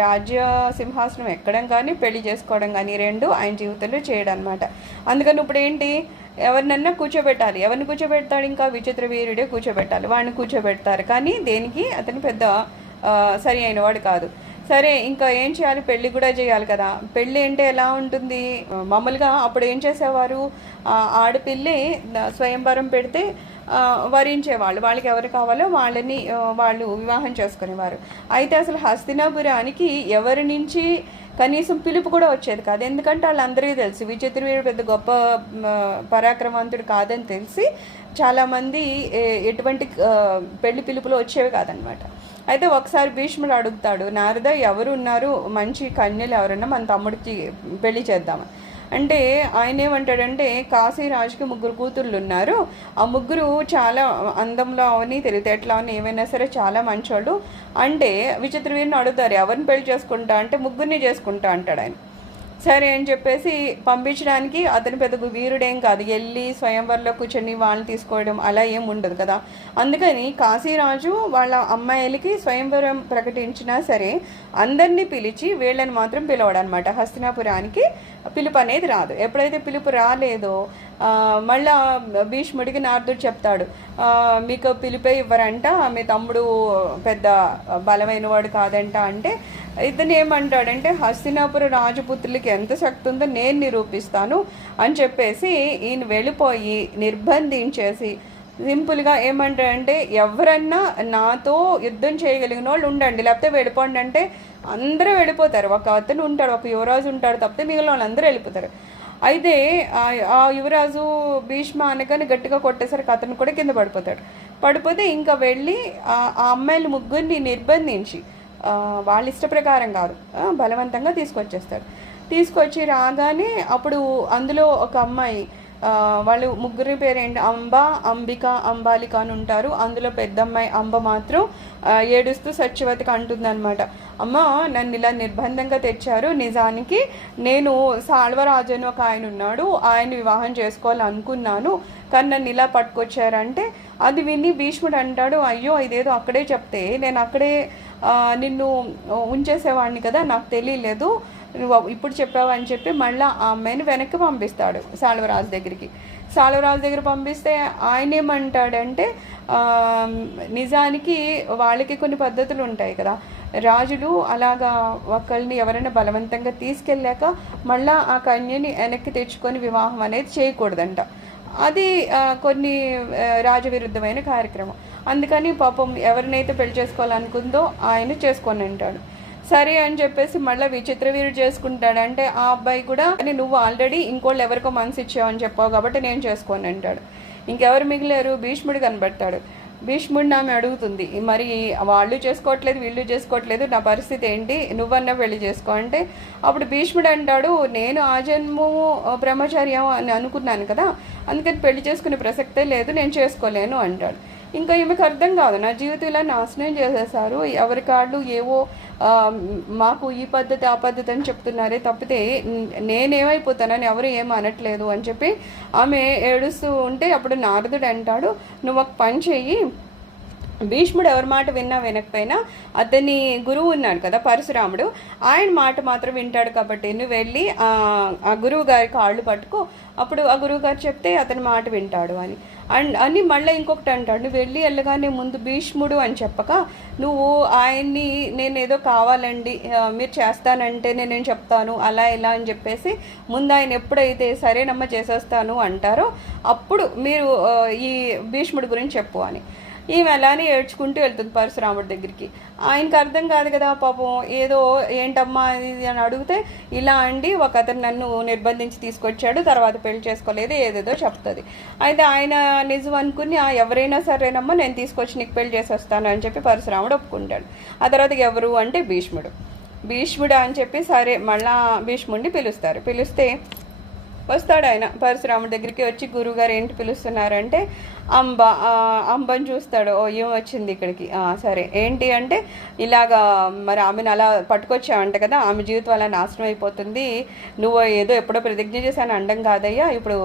రాజ్య సింహాసనం ఎక్కడం కానీ పెళ్లి చేసుకోవడం కానీ 2 ఆయన జీవితంలో చేయడం అనమాట. అందుకని ఇప్పుడు ఏంటి, ఎవరినన్నా కూర్చోబెట్టాలి, ఎవరిని కూర్చోబెడతాడు, ఇంకా విచిత్ర వీరుడే కూర్చోబెట్టాలి, వాడిని కూర్చోబెడతారు, కానీ దేనికి అతను పెద్ద సరి అయిన వాడు కాదు. సరే ఇంకా ఏం చేయాలి, పెళ్ళి కూడా చేయాలి కదా. పెళ్ళి అంటే ఎలా ఉంటుంది, మామూలుగా అప్పుడు ఏం చేసేవారు, ఆడపిల్లి స్వయంవరం పెడితే వరించేవాళ్ళు, వాళ్ళకి ఎవరు కావాలో వాళ్ళని వాళ్ళు వివాహం చేసుకునేవారు. అయితే అసలు హస్తినాపురానికి ఎవరి నుంచి కనీసం పిలుపు కూడా వచ్చేది కాదు, ఎందుకంటే వాళ్ళందరికీ తెలుసు విచిత్రవీరుడు పెద్ద గొప్ప పరాక్రమవంతుడు కాదని తెలిసి చాలామంది ఎటువంటి పెళ్లి పిలుపులు వచ్చేవి కాదనమాట. అయితే ఒకసారి భీష్ముడు అడుగుతాడు, నారద ఎవరు ఉన్నారు, మంచి కన్యలు ఎవరన్నా మన తమ్ముడికి పెళ్లి చేద్దామని. అంటే ఆయన ఏమంటాడంటే, కాశీరాజుకి 3 కూతుర్లు ఉన్నారు, ఆ 3 చాలా అందంలో అవని తెలివితేటలో అవని ఏమైనా సరే చాలా మంచోళ్ళు. అంటే విచిత్రవీరుని అడుగుతారు, ఎవరిని పెళ్లి చేసుకుంటా అంటే 3 చేసుకుంటా అంటాడు ఆయన. సరే అని చెప్పేసి పంపించడానికి అతను పెద్ద వీరుడేం కాదు, వెళ్ళి స్వయంవరంలో కూర్చొని వాళ్ళని తీసుకోవడం అలా ఏం ఉండదు కదా. అందుకని కాశీరాజు వాళ్ళ అమ్మాయిలకి స్వయంవరం ప్రకటించినా సరే అందరినీ పిలిచి వీళ్ళని మాత్రం పిలవడనమాట. హస్తినాపురానికి పిలుపు అనేది రాదు. ఎప్పుడైతే పిలుపు రాలేదో మళ్ళా భీష్ముడికి నారదుడు చెప్తాడు, మీకు పిలిపే ఇవ్వరంట, మీ తమ్ముడు పెద్ద బలమైన వాడు కాదంట. అంటే ఇతను ఏమంటాడంటే, హస్తినాపుర రాజపుత్రులకి ఎంత శక్తి ఉందో నేను నిరూపిస్తాను అని చెప్పేసి ఈయన వెళ్ళిపోయి నిర్బంధించేసి సింపుల్గా ఏమంటాడంటే, ఎవరన్నా నాతో యుద్ధం చేయగలిగిన వాళ్ళు ఉండండి, లేకపోతే వెళ్ళిపోండి అంటే అందరూ వెళ్ళిపోతారు. ఒక అతను ఉంటాడు, ఒక యువరాజు ఉంటాడు, తప్పితే మిగిలిన వాళ్ళందరూ వెళ్ళిపోతారు. అయితే ఆ యువరాజు భీష్మ అనగానే గట్టిగా కొట్టేసరికి అతను కూడా కింద పడిపోతే ఇంకా వెళ్ళి ఆ అమ్మాయిలు 3 నిర్బంధించి వాళ్ళ ఇష్ట ప్రకారం కాదు బలవంతంగా తీసుకొచ్చి రాగానే అప్పుడు అందులో ఒక అమ్మాయి, వాళ్ళు 3 పేరు ఏంటి, అంబ, అంబిక, అంబాలిక అని ఉంటారు. అందులో పెద్ద అమ్మాయి అంబ మాత్రం ఏడుస్తూ సత్యవతికి అంటుందన్నమాట, అమ్మ నన్ను ఇలా నిర్బంధంగా తెచ్చారు, నిజానికి నేను సాల్వరాజు అని ఒక ఆయన ఉన్నాడు, ఆయన వివాహం చేసుకోవాలనుకున్నాను, కానీ నన్ను ఇలా పట్టుకొచ్చారంటే అది విని భీష్ముడు అంటాడు, అయ్యో ఇదేదో అక్కడే చెప్తే నేను అక్కడే నిన్ను ఉంచేసేవాడిని కదా, నాకు తెలియలేదు, నువ్వు ఇప్పుడు చెప్పావు అని చెప్పి మళ్ళీ ఆ అమ్మాయిని వెనక్కి పంపిస్తాడు సాల్వరాజు దగ్గరికి. సాల్వరాజు దగ్గర పంపిస్తే ఆయన ఏమంటాడంటే నిజానికి వాళ్ళకి కొన్ని పద్ధతులు ఉంటాయి కదా, రాజులు అలాగా ఒకళ్ళని ఎవరైనా బలవంతంగా తీసుకెళ్ళాక మళ్ళీ ఆ కన్యని వెనక్కి తెచ్చుకొని వివాహం అనేది చేయకూడదంట. అది కొన్ని రాజవిరుద్ధమైన కార్యక్రమం. అందుకని పాపం ఎవరినైతే పెళ్లి చేసుకోవాలనుకుందో ఆయన చేసుకొని అంటాడు. సరే అని చెప్పేసి మళ్ళీ విచిత్రవీరుడు చేసుకుంటాడు. అంటే ఆ అబ్బాయి కూడా నువ్వు ఆల్రెడీ ఇంకోళ్ళు ఎవరికో మనసు ఇచ్చావని చెప్పావు కాబట్టి నేను చేసుకోని అంటాడు. ఇంకెవరు మిగిలారు? భీష్ముడు కనబడతాడు. భీష్ముడిని ఆమె అడుగుతుంది, మరి వాళ్ళు చేసుకోవట్లేదు వీళ్ళు చేసుకోవట్లేదు, నా పరిస్థితి ఏంటి, నువ్వన్నా పెళ్లి చేసుకో అంటే అప్పుడు భీష్ముడు అంటాడు, నేను ఆ జన్మము బ్రహ్మచర్యం అని అనుకున్నాను కదా, అందుకని పెళ్లి చేసుకునే ప్రసక్తే లేదు, నేను చేసుకోలేను అంటాడు. ఇంకా ఈమెకు అర్థం కాదు, నా జీవితం ఇలా నాశనం చేసేసారు, ఎవరి కాళ్ళు ఏవో మాకు ఈ పద్ధతి ఆ పద్ధతి అని చెప్తున్నారే తప్పితే నేనేమైపోతానని ఎవరు ఏం అనట్లేదు అని చెప్పి ఆమె ఏడుస్తూ ఉంటే అప్పుడు నారదుడు అంటాడు, నువ్వు ఒక పని చెయ్యి, భీష్ముడు ఎవరి మాట విన్నా వినకపోయినా అతని గురువు ఉన్నాడు కదా పరశురాముడు, ఆయన మాట మాత్రం వింటాడు కాబట్టి నువ్వు వెళ్ళి ఆ గురువు గారి కాళ్ళు పట్టుకో, అప్పుడు ఆ గురువు గారు చెప్తే అతని మాట వింటాడు అని మళ్ళీ ఇంకొకటి అంటాడు, నువ్వు వెళ్ళి వెళ్ళగానే ముందు భీష్ముడు అని చెప్పక నువ్వు ఆయన్ని నేను ఏదో కావాలండి మీరు చేస్తానంటే నేను చెప్తాను అలా ఇలా అని చెప్పేసి ముందు ఆయన ఎప్పుడైతే సరేనమ్మ చేసేస్తాను అంటారో అప్పుడు మీరు ఈ భీష్ముడి గురించి చెప్పు అని. ఈమె అలానే ఏడ్చుకుంటూ వెళ్తుంది పరశురాముడి దగ్గరికి. ఆయనకు అర్థం కాదు కదా పాపం, ఏదో ఏంటమ్మా ఇది అని అడిగితే ఇలా అండి ఒక అతను నన్ను నిర్బంధించి తీసుకొచ్చాడు, తర్వాత పెళ్లి చేసుకోలేదు, ఏదేదో చెప్తుంది. అయితే ఆయన నిజం అనుకుని ఎవరైనా సరేనమ్మా నేను తీసుకొచ్చి నీకు పెళ్లి చేసేస్తాను అని చెప్పి పరశురాముడు ఒప్పుకుంటాడు. ఆ తర్వాత ఎవరు అంటే భీష్ముడు అని చెప్పి సరే మళ్ళా భీష్ముడిని పిలిస్తే వస్తాడు ఆయన పరశురాముడి దగ్గరికి వచ్చి, గురువుగారు ఏంటి పిలుస్తున్నారంటే అంబని చూస్తాడు, ఓ ఏం వచ్చింది ఇక్కడికి, సరే ఏంటి అంటే ఇలాగా మరి ఆమెను అలా పట్టుకొచ్చావంట కదా, ఆమె జీవితం అలా నాశనం అయిపోతుంది, నువ్వు ఏదో ఎప్పుడో ప్రతిజ్ఞ చేశాను అండం కాదయ్యా, ఇప్పుడు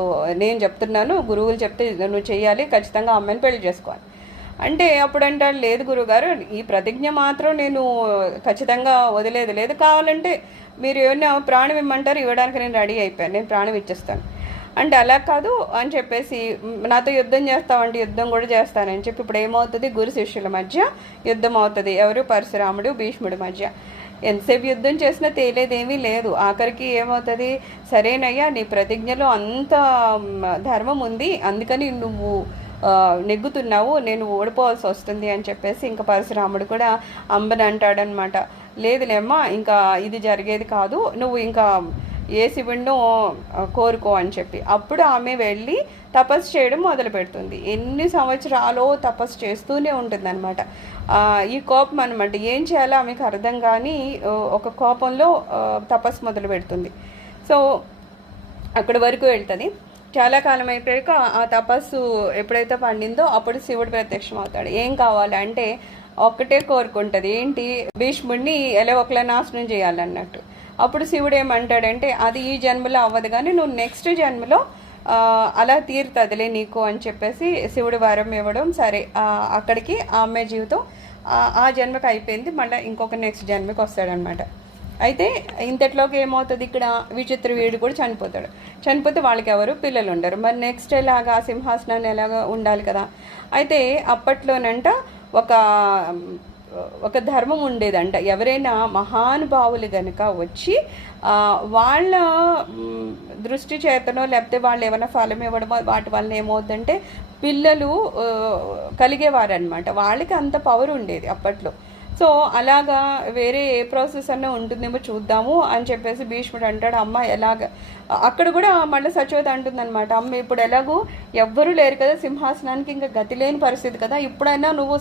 నేను చెప్తున్నాను గురువులు చెప్తే నువ్వు చెయ్యాలి, ఖచ్చితంగా అమ్మాయిని పెళ్లి చేసుకోవాలి అంటే అప్పుడు అంటాడు, లేదు గురువుగారు ఈ ప్రతిజ్ఞ మాత్రం నేను ఖచ్చితంగా వదిలేదు లేదు, కావాలంటే మీరు ఏమన్నా ప్రాణం ఇమ్మంటారు ఇవ్వడానికి నేను రెడీ అయిపోయాను, నేను ప్రాణం ఇచ్చేస్తాను అంటే అలా కాదు అని చెప్పేసి నాతో యుద్ధం చేస్తామంటే యుద్ధం కూడా చేస్తానని చెప్పి ఇప్పుడు ఏమవుతుంది, గురు శిష్యుల మధ్య యుద్ధం అవుతుంది. ఎవరు? పరశురాముడు భీష్ముడి మధ్య. ఎంతసేపు యుద్ధం చేసినా తేలేదేమీ లేదు. ఆఖరికి ఏమవుతుంది, సరేనయ్యా నీ ప్రతిజ్ఞలో అంత ధర్మం ఉంది అందుకని నువ్వు నెగ్గుతున్నావు, నేను ఓడిపోవాల్సి వస్తుంది అని చెప్పేసి ఇంకా పరశురాముడు కూడా అంబని అంటాడనమాట, లేదులేమ్మా ఇంకా ఇది జరిగేది కాదు, నువ్వు ఇంకా ఏ శివుడినో కోరుకో అని చెప్పి అప్పుడు ఆమె వెళ్ళి తపస్సు చేయడం మొదలు పెడుతుంది. ఎన్ని సంవత్సరాలు తపస్సు చేస్తూనే ఉంటుంది అనమాట. ఈ కోపం అనమాట ఏం చేయాలో ఆమెకు అర్థం కానీ ఒక కోపంలో తపస్సు మొదలు పెడుతుంది. సో అక్కడి వరకు వెళ్తుంది. చాలా కాలం అయిపోయాక ఆ తపస్సు ఎప్పుడైతే పండిందో అప్పుడు శివుడు ప్రత్యక్షం అవుతాడు. ఏం కావాలంటే ఒక్కటే కోరుకుంటుంది, ఏంటి, భీష్ముడిని ఎలా ఒకలా నాశనం చేయాలన్నట్టు. అప్పుడు శివుడు ఏమంటాడంటే అది ఈ జన్మలో అవ్వదు కానీ నువ్వు నెక్స్ట్ జన్మలో అలా తీరుతుందిలే నీకు అని చెప్పేసి శివుడు వరం ఇవ్వడం. సరే అక్కడికి ఆ అమ్మాయి జీవితం ఆ జన్మకి అయిపోయింది, మళ్ళీ ఇంకొక నెక్స్ట్ జన్మకి వస్తాడనమాట. అయితే ఇంతట్లోకి ఏమవుతుంది, ఇక్కడ విచిత్రవీరుడు కూడా చనిపోతే వాళ్ళకి ఎవరు పిల్లలు ఉండరు. మరి నెక్స్ట్ ఎలాగా సింహాసనాన్ని ఎలాగా ఉండాలి కదా. అయితే అప్పట్లోనంట ఒక ధర్మం ఉండేదంట, ఎవరైనా మహానుభావులు కనుక వచ్చి వాళ్ళ దృష్టి చేతనో లేకపోతే వాళ్ళు ఏమైనా ఫలం ఇవ్వడమో వాటి వల్ల ఏమవుతుందంటే పిల్లలు కలిగేవారనమాట. వాళ్ళకి అంత పవర్ ఉండేది అప్పట్లో. సో అలాగా వేరే ఏ ప్రాసెస్ అన్నా ఉంటుందేమో చూద్దాము అని చెప్పేసి భీష్ముడు అంటాడు, అమ్మ ఎలాగ అక్కడ కూడా మళ్ళీ సచివత అంటుందన్నమాట, అమ్మ ఇప్పుడు ఎలాగూ ఎవ్వరూ లేరు కదా సింహాసనానికి, ఇంకా గతి లేని పరిస్థితి కదా, ఇప్పుడైనా నువ్వు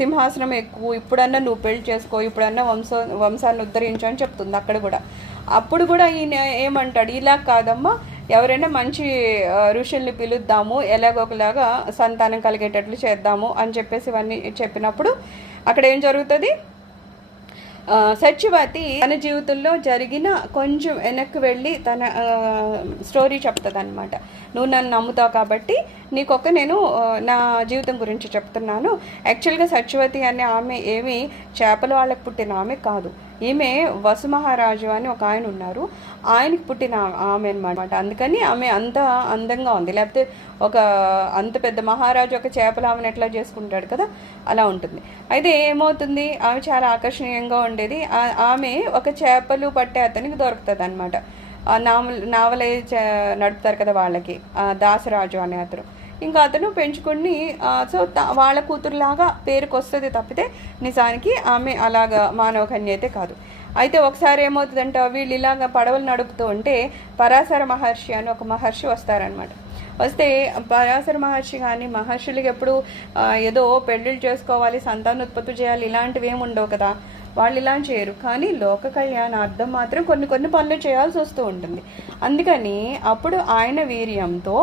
సింహాసనం ఎక్కువ, ఇప్పుడన్నా నువ్వు పెళ్లి చేసుకో, ఇప్పుడన్నా వంశాన్ని ఉద్ధరించు అని చెప్తుంది అక్కడ కూడా. అప్పుడు కూడా ఈయన ఏమంటాడు, ఇలా కాదమ్మా ఎవరైనా మంచి ఋషుల్ని పిలుద్దాము, ఎలాగోకలాగా సంతానం కలిగేటట్లు చేద్దాము అని చెప్పేసి ఇవన్నీ చెప్పినప్పుడు అక్కడ ఏం జరుగుతుంది, సత్యవతి తన జీవితంలో జరిగిన కొంచెం వెనక్కి వెళ్ళి తన స్టోరీ చెప్తుంది అనమాట. నువ్వు నన్ను నమ్ముతావు కాబట్టి నీకొక నేను నా జీవితం గురించి చెప్తున్నాను. యాక్చువల్గా సత్యవతి అనే ఆమె ఏమి చేపల వాళ్ళకి పుట్టిన ఆమె కాదు. ఈమె వసు మహారాజు అని ఒక ఆయన ఉన్నారు, ఆయనకి పుట్టిన ఆమె అనమాట. అందుకని ఆమె అంత అందంగా ఉంది. లేకపోతే ఒక అంత పెద్ద మహారాజు ఒక చేపల ఆమెను ఎట్లా చేసుకుంటాడు కదా, అలా ఉంటుంది. అయితే ఏమవుతుంది, ఆమె చాలా ఆకర్షణీయంగా ఉండేది. ఆమె ఒక చేపలు పట్టే అతనికి దొరుకుతుంది అనమాట. నావలే నడుపుతారు కదా వాళ్ళకి, దాసరాజు అనే అతను. ఇంకా అతను పెంచుకుని సో వాళ్ళ కూతురులాగా పేరుకు వస్తుంది తప్పితే నిజానికి ఆమె అలాగా మానవ కన్య అయితే కాదు. అయితే ఒకసారి ఏమవుతుందంటే వీళ్ళు ఇలాగ పడవలు నడుపుతూ ఉంటే పరాశర మహర్షి అని ఒక మహర్షి వస్తారనమాట. వస్తే పరాశర మహర్షి కానీ మహర్షులకి ఎప్పుడు ఏదో పెళ్ళిళ్ళు చేసుకోవాలి, సంతానోత్పత్తి చేయాలి ఇలాంటివి ఏమి ఉండవు కదా, వాళ్ళు ఇలా చేయరు. కానీ లోక కళ్యాణార్థం మాత్రం కొన్ని కొన్ని పనులు చేయాల్సి వస్తూ ఉంటుంది. అందుకని అప్పుడు ఆయన వీర్యంతో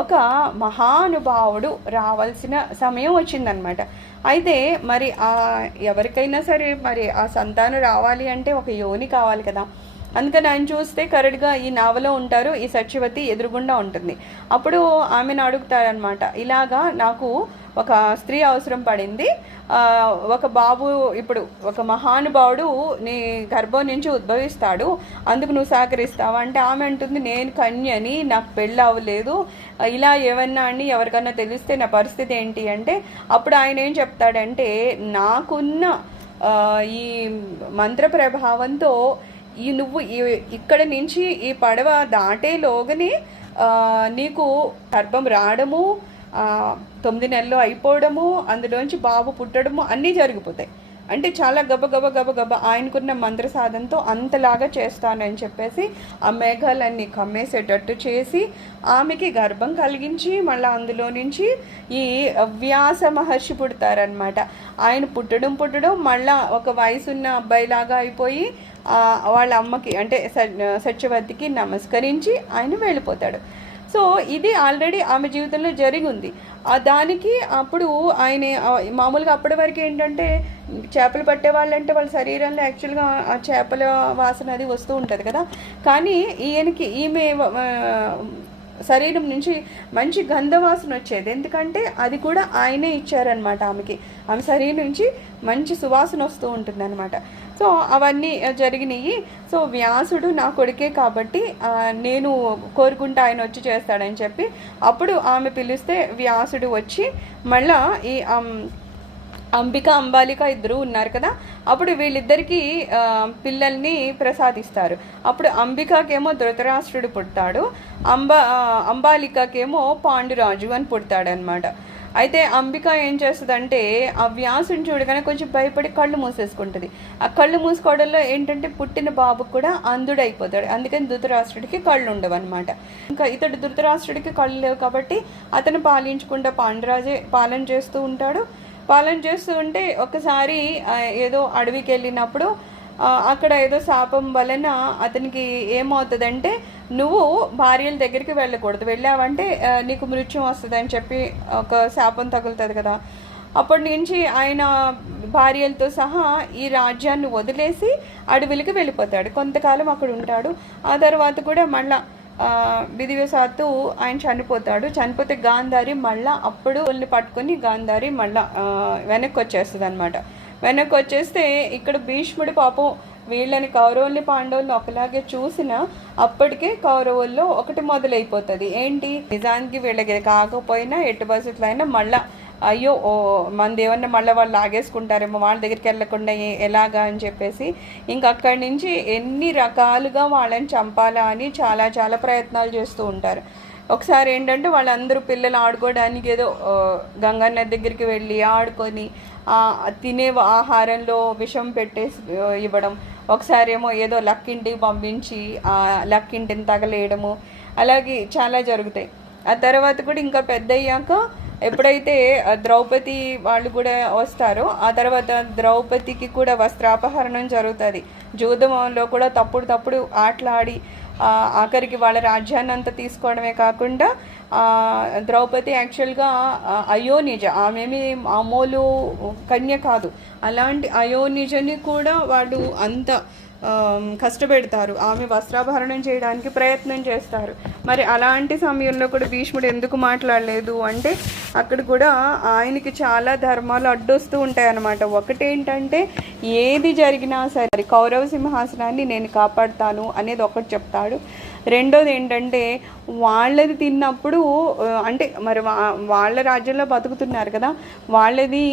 ఒక మహానుభావుడు రావాల్సిన సమయం వచ్చిందనమాట. అయితే మరి ఎవరికైనా సరే మరి ఆ సంతానం రావాలి అంటే ఒక యోని కావాలి కదా. అందుకని ఆయన చూస్తే కరెక్ట్గా ఈ నావలో ఉంటారు, ఈ సత్యవతి ఎదురుగుండా ఉంటుంది. అప్పుడు ఆమెను అడుగుతారనమాట, ఇలాగా నాకు ఒక స్త్రీ అవసరం పడింది, ఒక బాబు ఇప్పుడు ఒక మహానుభావుడు నీ గర్భం నుంచి ఉద్భవిస్తాడు, అందుకు నువ్వు సహకరిస్తావా అంటే ఆమె అంటుంది, నేను కన్యని, నాకు పెళ్ళి అవ్వలేదు, ఇలా ఏమన్నా అని ఎవరికన్నా తెలిస్తే నా పరిస్థితి ఏంటి అంటే అప్పుడు ఆయన ఏం చెప్తాడంటే, నాకున్న ఈ మంత్ర ప్రభావంతో నువ్వు ఇక్కడ నుంచి ఈ పడవ దాటేలోగానే నీకు గర్భం రావడము, 9 నెలలు అయిపోవడము, అందులోంచి బాబు పుట్టడము అన్నీ జరిగిపోతాయి. అంటే చాలా గబ ఆయనకున్న మంత్ర సాధనతో అంతలాగా చేస్తానని చెప్పేసి ఆ మేఘాలన్నీ కమ్మేసేటట్టు చేసి ఆమెకి గర్భం కలిగించి మళ్ళీ అందులో నుంచి ఈ వ్యాస మహర్షి పుడతారనమాట. ఆయన పుట్టడం మళ్ళీ ఒక వయసున్న అబ్బాయిలాగా అయిపోయి వాళ్ళ అమ్మకి అంటే సత్యవతికి నమస్కరించి ఆయన వెళ్ళిపోతాడు. సో ఇది ఆల్రెడీ ఆమె జీవితంలో జరిగింది. దానికి అప్పుడు ఆయన మామూలుగా అప్పటి వరకు ఏంటంటే చేపలు పట్టే వాళ్ళంటే వాళ్ళ శరీరంలో యాక్చువల్గా ఆ చేపల వాసన అది వస్తూ ఉంటుంది కదా, కానీ ఈమె శరీరం నుంచి మంచి గంధవాసన వచ్చేది. ఎందుకంటే అది కూడా ఆయనే ఇచ్చారనమాట ఆమెకి. ఆమె శరీరం నుంచి మంచి సువాసన వస్తూ ఉంటుంది అనమాట. సో అవన్నీ జరిగినాయి. సో వ్యాసుడు నా కొడుకే కాబట్టి నేను కోరుకుంటే ఆయన వచ్చి చేస్తాడని చెప్పి అప్పుడు ఆమె పిలిస్తే వ్యాసుడు వచ్చి మళ్ళా ఈ అంబిక అంబాలిక ఇద్దరు ఉన్నారు కదా, అప్పుడు వీళ్ళిద్దరికీ పిల్లల్ని ప్రసాదిస్తారు. అప్పుడు అంబికకేమో ధృతరాష్ట్రుడు పుడతాడు, అంబాలికకేమో పాండురాజు అని పుడతాడనమాట. అయితే అంబిక ఏం చేస్తుందంటే ఆ వ్యాసుని చూడగానే కొంచెం భయపడి కళ్ళు మూసేసుకుంటుంది. ఆ కళ్ళు మూసుకోవడంలో ఏంటంటే పుట్టిన బాబు కూడా అంధుడైపోతాడు. అందుకని ధృతరాష్ట్రుడికి కళ్ళు ఉండవు అనమాట. ఇంకా ఇతడు ధృతరాష్ట్రుడికి కళ్ళు లేవు కాబట్టి అతను పాలించకుండా పాండురాజే పాలన చేస్తూ ఉంటాడు. పాలన చేస్తూ ఉంటే ఒకసారి ఏదో అడవికి వెళ్ళినప్పుడు అక్కడ ఏదో శాపం వలన అతనికి ఏమవుతుందంటే, నువ్వు భార్యల దగ్గరికి వెళ్ళకూడదు, వెళ్ళావంటే నీకు మృత్యం వస్తుంది అని చెప్పి ఒక శాపం తగులుతుంది కదా. అప్పటి నుంచి ఆయన భార్యలతో సహా ఈ రాజ్యాన్ని వదిలేసి అడవులకి వెళ్ళిపోతాడు. కొంతకాలం అక్కడ ఉంటాడు. ఆ తర్వాత కూడా మళ్ళా విధివశాత్తు ఆయన చనిపోతే గాంధారి మళ్ళీ అప్పుడు వాళ్ళని పట్టుకొని గాంధారి మళ్ళీ వెనక్కి వచ్చేస్తుంది అనమాట. వెనక్కి వచ్చేస్తే ఇక్కడ భీష్ముడు పాపం వీళ్ళని కౌరవుల్ని పాండవుల్ని ఒకలాగే చూసిన అప్పటికే కౌరవుల్లో ఒకటి మొదలైపోతుంది. ఏంటి, నిజానికి వీళ్ళకి కాకపోయినా ఎటు పరిస్థితులు అయినా మళ్ళీ అయ్యో మనది ఏమన్నా మళ్ళీ వాళ్ళు లాగేసుకుంటారేమో, వాళ్ళ దగ్గరికి వెళ్ళకుండా ఎలాగా అని చెప్పేసి ఇంక అక్కడి నుంచి ఎన్ని రకాలుగా వాళ్ళని చంపాలా అని చాలా చాలా ప్రయత్నాలు చేస్తూ ఉంటారు. ఒకసారి ఏంటంటే వాళ్ళందరూ పిల్లలు ఆడుకోవడానికి ఏదో గంగా నది దగ్గరికి వెళ్ళి ఆడుకొని తినే ఆహారంలో విషం పెట్టేసి ఇవ్వడం, ఒకసారి ఏమో ఏదో లక్కింటికి పంపించి ఆ లక్కింటిని తగలేయడము, అలాగే చాలా జరుగుతాయి. ఆ తర్వాత కూడా ఇంకా పెద్ద అయ్యాక ఎప్పుడైతే ద్రౌపది వాళ్ళు కూడా వస్తారో ఆ తర్వాత ద్రౌపదికి కూడా వస్త్రాపహరణం జరుగుతుంది. జూదంలో కూడా తప్పుడు ఆటలాడి ఆఖరికి వాళ్ళ రాజ్యాన్ని అంతా తీసుకోవడమే కాకుండా ద్రౌపది యాక్చువల్గా అయోనిజ, ఆమెమి మామూలు కన్య కాదు, అలాంటి అయోనిజని కూడా వాళ్ళు అంత కష్టపెడతారు, ఆమె వస్త్రాభరణం చేయడానికి ప్రయత్నం చేస్తారు. మరి అలాంటి సమయంలో కూడా భీష్ముడు ఎందుకు మాట్లాడలేదు అంటే అక్కడ కూడా ఆయనకి చాలా ధర్మాలు అడ్డొస్తూ ఉంటాయి అన్నమాట. ఒకటేంటంటే ఏది జరిగినా సరే కౌరవ సింహాసనాన్ని నేను కాపాడుతాను అనేది ఒకటి చెప్తాడు. రెండోది ఏంటంటే వాళ్ళది తిన్నప్పుడు అంటే మరి వాళ్ళ రాజ్యంలో బతుకుతున్నారు కదా, వాళ్ళది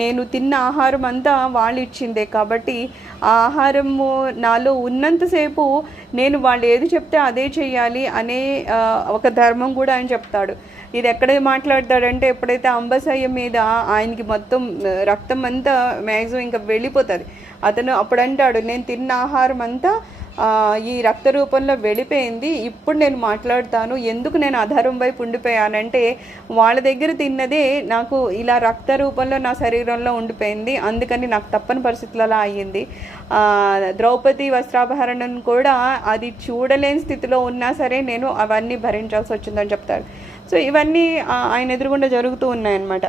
నేను తిన్న ఆహారం అంతా వాళ్ళు ఇచ్చిందే కాబట్టి ఆ ఆహారము నాలో ఉన్నంతసేపు నేను వాళ్ళు ఏది చెప్తే అదే చెయ్యాలి అనే ఒక ధర్మం కూడా ఆయన చెప్తాడు. ఇది ఎక్కడ మాట్లాడతాడంటే ఎప్పుడైతే అంబసయ్య మీద ఆయనకి మొత్తం రక్తం అంతా మ్యాక్సిమం ఇంకా వెళ్ళిపోతుంది, అతను అప్పుడు అంటాడు నేను తిన్న ఆహారం అంతా ఈ రక్త రూపంలో వెళ్ళిపోయింది, ఇప్పుడు నేను మాట్లాడుతాను ఎందుకు నేను అధరం వైపు ఉండిపోయానంటే వాళ్ళ దగ్గర తిన్నదే నాకు ఇలా రక్త రూపంలో నా శరీరంలో ఉండిపోయింది, అందుకని నాకు తప్పని పరిస్థితులలో అయ్యింది. ద్రౌపది వస్త్రాభరణం కూడా అది చూడలేని స్థితిలో ఉన్నా సరే నేను అవన్నీ భరించాల్సి వచ్చిందని చెప్తాడు. సో ఇవన్నీ ఆయన ఎదురుగుండా జరుగుతూ ఉన్నాయన్నమాట.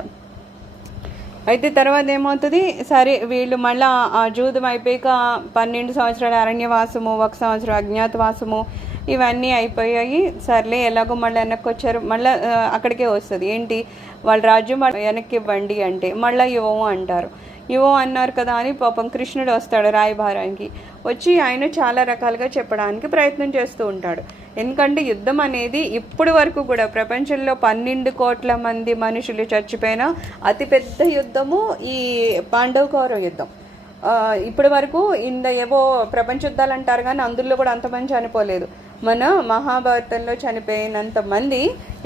అయితే తర్వాత ఏమవుతుంది, సరే వీళ్ళు మళ్ళీ ఆ జూదం అయిపోయాక 12 సంవత్సరాల అరణ్యవాసము, 1 సంవత్సరం అజ్ఞాతవాసము ఇవన్నీ అయిపోయాయి. సర్లే ఎలాగో మళ్ళీ వెనక్కి వచ్చారు. మళ్ళీ అక్కడికే వస్తుంది ఏంటి వాళ్ళ రాజ్యం వెనక్కి ఇవ్వండి అంటే మళ్ళీ ఇవ్వము అంటారు. ఇవో అన్నారు కదా అని పాపం కృష్ణుడు వస్తాడు రాయభారానికి. వచ్చి ఆయన చాలా రకాలుగా చెప్పడానికి ప్రయత్నం చేస్తూ ఉంటాడు. ఎందుకంటే యుద్ధం అనేది ఇప్పటి వరకు కూడా ప్రపంచంలో 12 కోట్ల మంది మనుషులు చచ్చిపోయిన అతిపెద్ద యుద్ధము ఈ పాండవ కౌరవ యుద్ధం. ఇప్పటి వరకు ఏవో ప్రపంచ యుద్ధాలు అంటారు కానీ అందులో కూడా అంతమంది చనిపోలేదు. మన మహాభారతంలో చనిపోయినంత మంది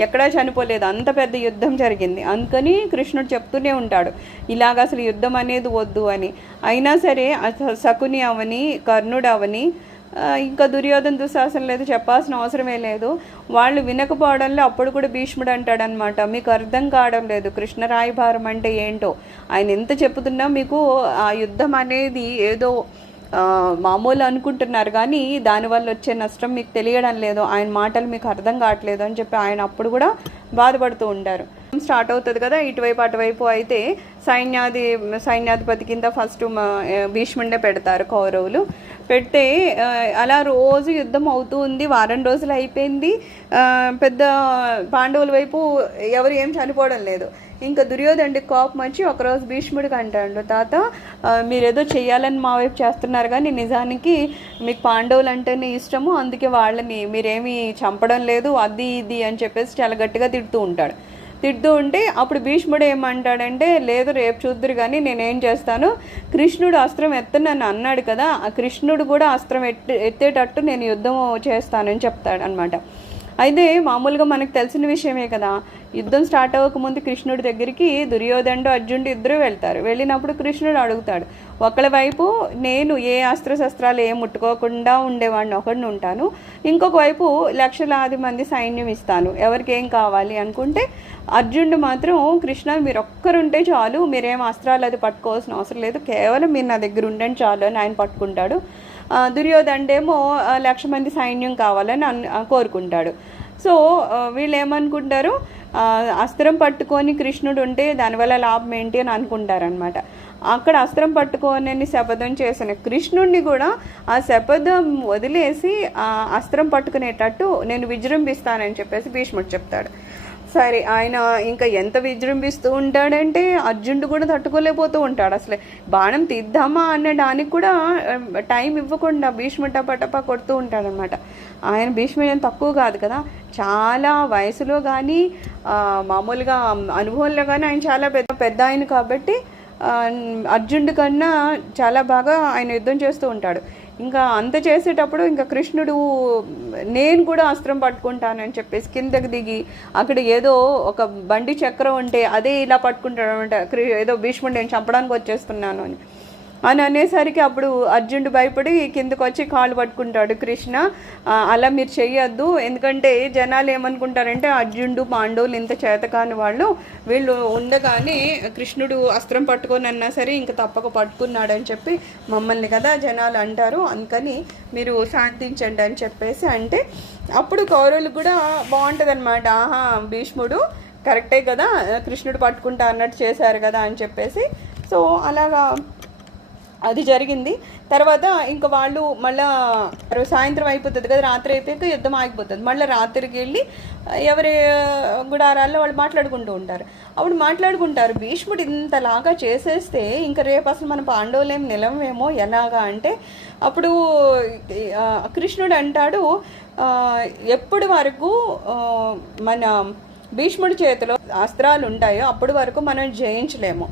ఎక్కడా చనిపోలేదు, అంత పెద్ద యుద్ధం జరిగింది. అందుకని కృష్ణుడు చెప్తూనే ఉంటాడు ఇలాగ అసలు యుద్ధం అనేది వద్దు అని. అయినా సరే శకుని అవని, కర్ణుడు అవని, ఇంకా దుర్యోధన దుశ్శాసనం లేదు, చెప్పాల్సిన అవసరమే లేదు. వాళ్ళు వినకపోవడంలో అప్పుడు కూడా భీష్ముడు అంటాడనమాట, మీకు అర్థం కావడం లేదు కృష్ణ రాయభారం అంటే ఏంటో. ఆయన ఎంత చెప్తున్నా మీకు ఆ యుద్ధం అనేది ఏదో మామూలు అనుకుంటున్నారు కానీ దానివల్ల వచ్చే నష్టం మీకు తెలియడం లేదు, ఆయన మాటలు మీకు అర్థం కావట్లేదు అని చెప్పి ఆయన అప్పుడు కూడా బాధపడుతూ ఉంటారు. స్టార్ట్ అవుతుంది కదా ఇటువైపు అటువైపు. అయితే సైన్యాధిపతి కింద ఫస్ట్ భీష్ముడినే పెడతారు కౌరవులు. పెడితే అలా రోజు యుద్ధం అవుతూ ఉంది. వారం రోజులు అయిపోయింది, పెద్ద పాండవుల వైపు ఎవరు ఏం చనిపోవడం లేదు. ఇంకా దుర్యోధనుడికి కోపం వచ్చి ఒకరోజు భీష్ముడికి అంటాడు, తాత మీరేదో చెయ్యాలని మా వైపు చేస్తున్నారు కానీ నిజానికి మీకు పాండవులు అంటేనే ఇష్టము, అందుకే వాళ్ళని మీరేమీ చంపడం లేదు అది ఇది అని చెప్పేసి చాలా గట్టిగా తిడుతూ ఉంటాడు. తిడుతూ ఉంటే అప్పుడు భీష్ముడు ఏమంటాడంటే లేదు రేపు చూద్దరు కానీ నేనేం చేస్తాను, కృష్ణుడు అస్త్రం ఎత్తనని అన్నాడు కదా, ఆ కృష్ణుడు కూడా అస్త్రం ఎత్తేటట్టు నేను యుద్ధం చేస్తానని చెప్తాడు అనమాట. అయితే మామూలుగా మనకు తెలిసిన విషయమే కదా, యుద్ధం స్టార్ట్ అవ్వకముందు కృష్ణుడి దగ్గరికి దుర్యోధనుడు అర్జునుడు ఇద్దరు వెళ్తారు. వెళ్ళినప్పుడు కృష్ణుడు అడుగుతాడు, ఒకళ్ళ వైపు నేను ఏ అస్త్రశస్త్రాలు ఏం ముట్టుకోకుండా ఉండేవాడిని ఒకడిని ఉంటాను, ఇంకొక వైపు లక్షలాది మంది సైన్యం ఇస్తాను, ఎవరికి ఏం కావాలి అనుకుంటే అర్జునుడు మాత్రం కృష్ణ మీరు ఒక్కరుంటే చాలు, మీరేం అస్త్రాలు అది పట్టుకోవాల్సిన అవసరం లేదు, కేవలం మీరు నా దగ్గర ఉండండి చాలు అని ఆయన పట్టుకుంటాడు. దుర్యోధనుడేమో 1,00,000 మంది సైన్యం కావాలని కోరుకుంటాడు. సో వీళ్ళు ఏమనుకుంటారు, అస్త్రం పట్టుకొని కృష్ణుడు ఉంటే దానివల్ల లాభం ఏంటి అని అనుకుంటారనమాట. అక్కడ అస్త్రం పట్టుకోనని శపథం చేసిన కృష్ణుడిని కూడా ఆ శపథం వదిలేసి ఆ అస్త్రం పట్టుకునేటట్టు నేను విజృంభిస్తానని చెప్పేసి భీష్ముడు చెప్తాడు. సరే ఆయన ఇంకా ఎంత విజృంభిస్తూ ఉంటాడంటే అర్జునుడు కూడా తట్టుకోలేకపోతూ ఉంటాడు. అసలు బాణం తీద్దామా అనడానికి కూడా టైం ఇవ్వకుండా భీష్ముడు టపా కొడుతూ ఉంటాడనమాట. ఆయన భీష్ముడు ఏం తక్కువ కాదు కదా, చాలా వయసులో కానీ మామూలుగా అనుభవంలో కానీ ఆయన చాలా పెద్ద ఆయన కాబట్టి అర్జునుడి కన్నా చాలా బాగా ఆయన యుద్ధం చేస్తూ ఉంటాడు. ఇంకా అంత చేసేటప్పుడు ఇంకా కృష్ణుడు నేను కూడా అస్త్రం పట్టుకుంటానని చెప్పేసి కిందకి దిగి అక్కడ ఏదో ఒక బండి చక్రం ఉంటే అదే ఇలా పట్టుకుంటాడు అనమాట. ఏదో భీష్ముడు నేను చంపడానికి వచ్చేస్తున్నాను అని అనేసరికి అప్పుడు అర్జునుడు భయపడి కిందకు వచ్చి కాళ్ళు పట్టుకుంటాడు, కృష్ణ అలా మీరు చెయ్యొద్దు, ఎందుకంటే జనాలు ఏమనుకుంటారంటే అర్జునుడు పాండవులు ఇంత చేతకాని వాళ్ళు, వీళ్ళు ఉండగానే కృష్ణుడు అస్త్రం పట్టుకొని అన్నా సరే ఇంకా తప్పక పట్టుకున్నాడని చెప్పి మమ్మల్ని కదా జనాలు అంటారు, అందుకని మీరు శాంతించండి అని చెప్పేసి అంటే అప్పుడు కౌరవులు కూడా బాగుంటుంది అనమాట. ఆహా భీష్ముడు కరెక్టే కదా, కృష్ణుడు పట్టుకుంటా అన్నట్టు చేశారు కదా అని చెప్పేసి. సో అలాగా అది జరిగింది. తర్వాత ఇంక వాళ్ళు మళ్ళా సాయంత్రం అయిపోతుంది కదా, రాత్రి అయిపోయాక యుద్ధం ఆగిపోతుంది. మళ్ళీ రాత్రికి వెళ్ళి ఎవరి గుడారాల్లో వాళ్ళు మాట్లాడుకుంటూ ఉంటారు. అప్పుడు మాట్లాడుకుంటారు, భీష్ముడు ఇంతలాగా చేసేస్తే ఇంకా రేపు అసలు మన పాండవులేం నిలవేమో ఎలాగా అంటే, అప్పుడు కృష్ణుడు అంటాడు, ఎప్పటి వరకు మన భీష్ముడి చేతిలో అస్త్రాలు ఉంటాయో అప్పటి వరకు మనం జయించలేము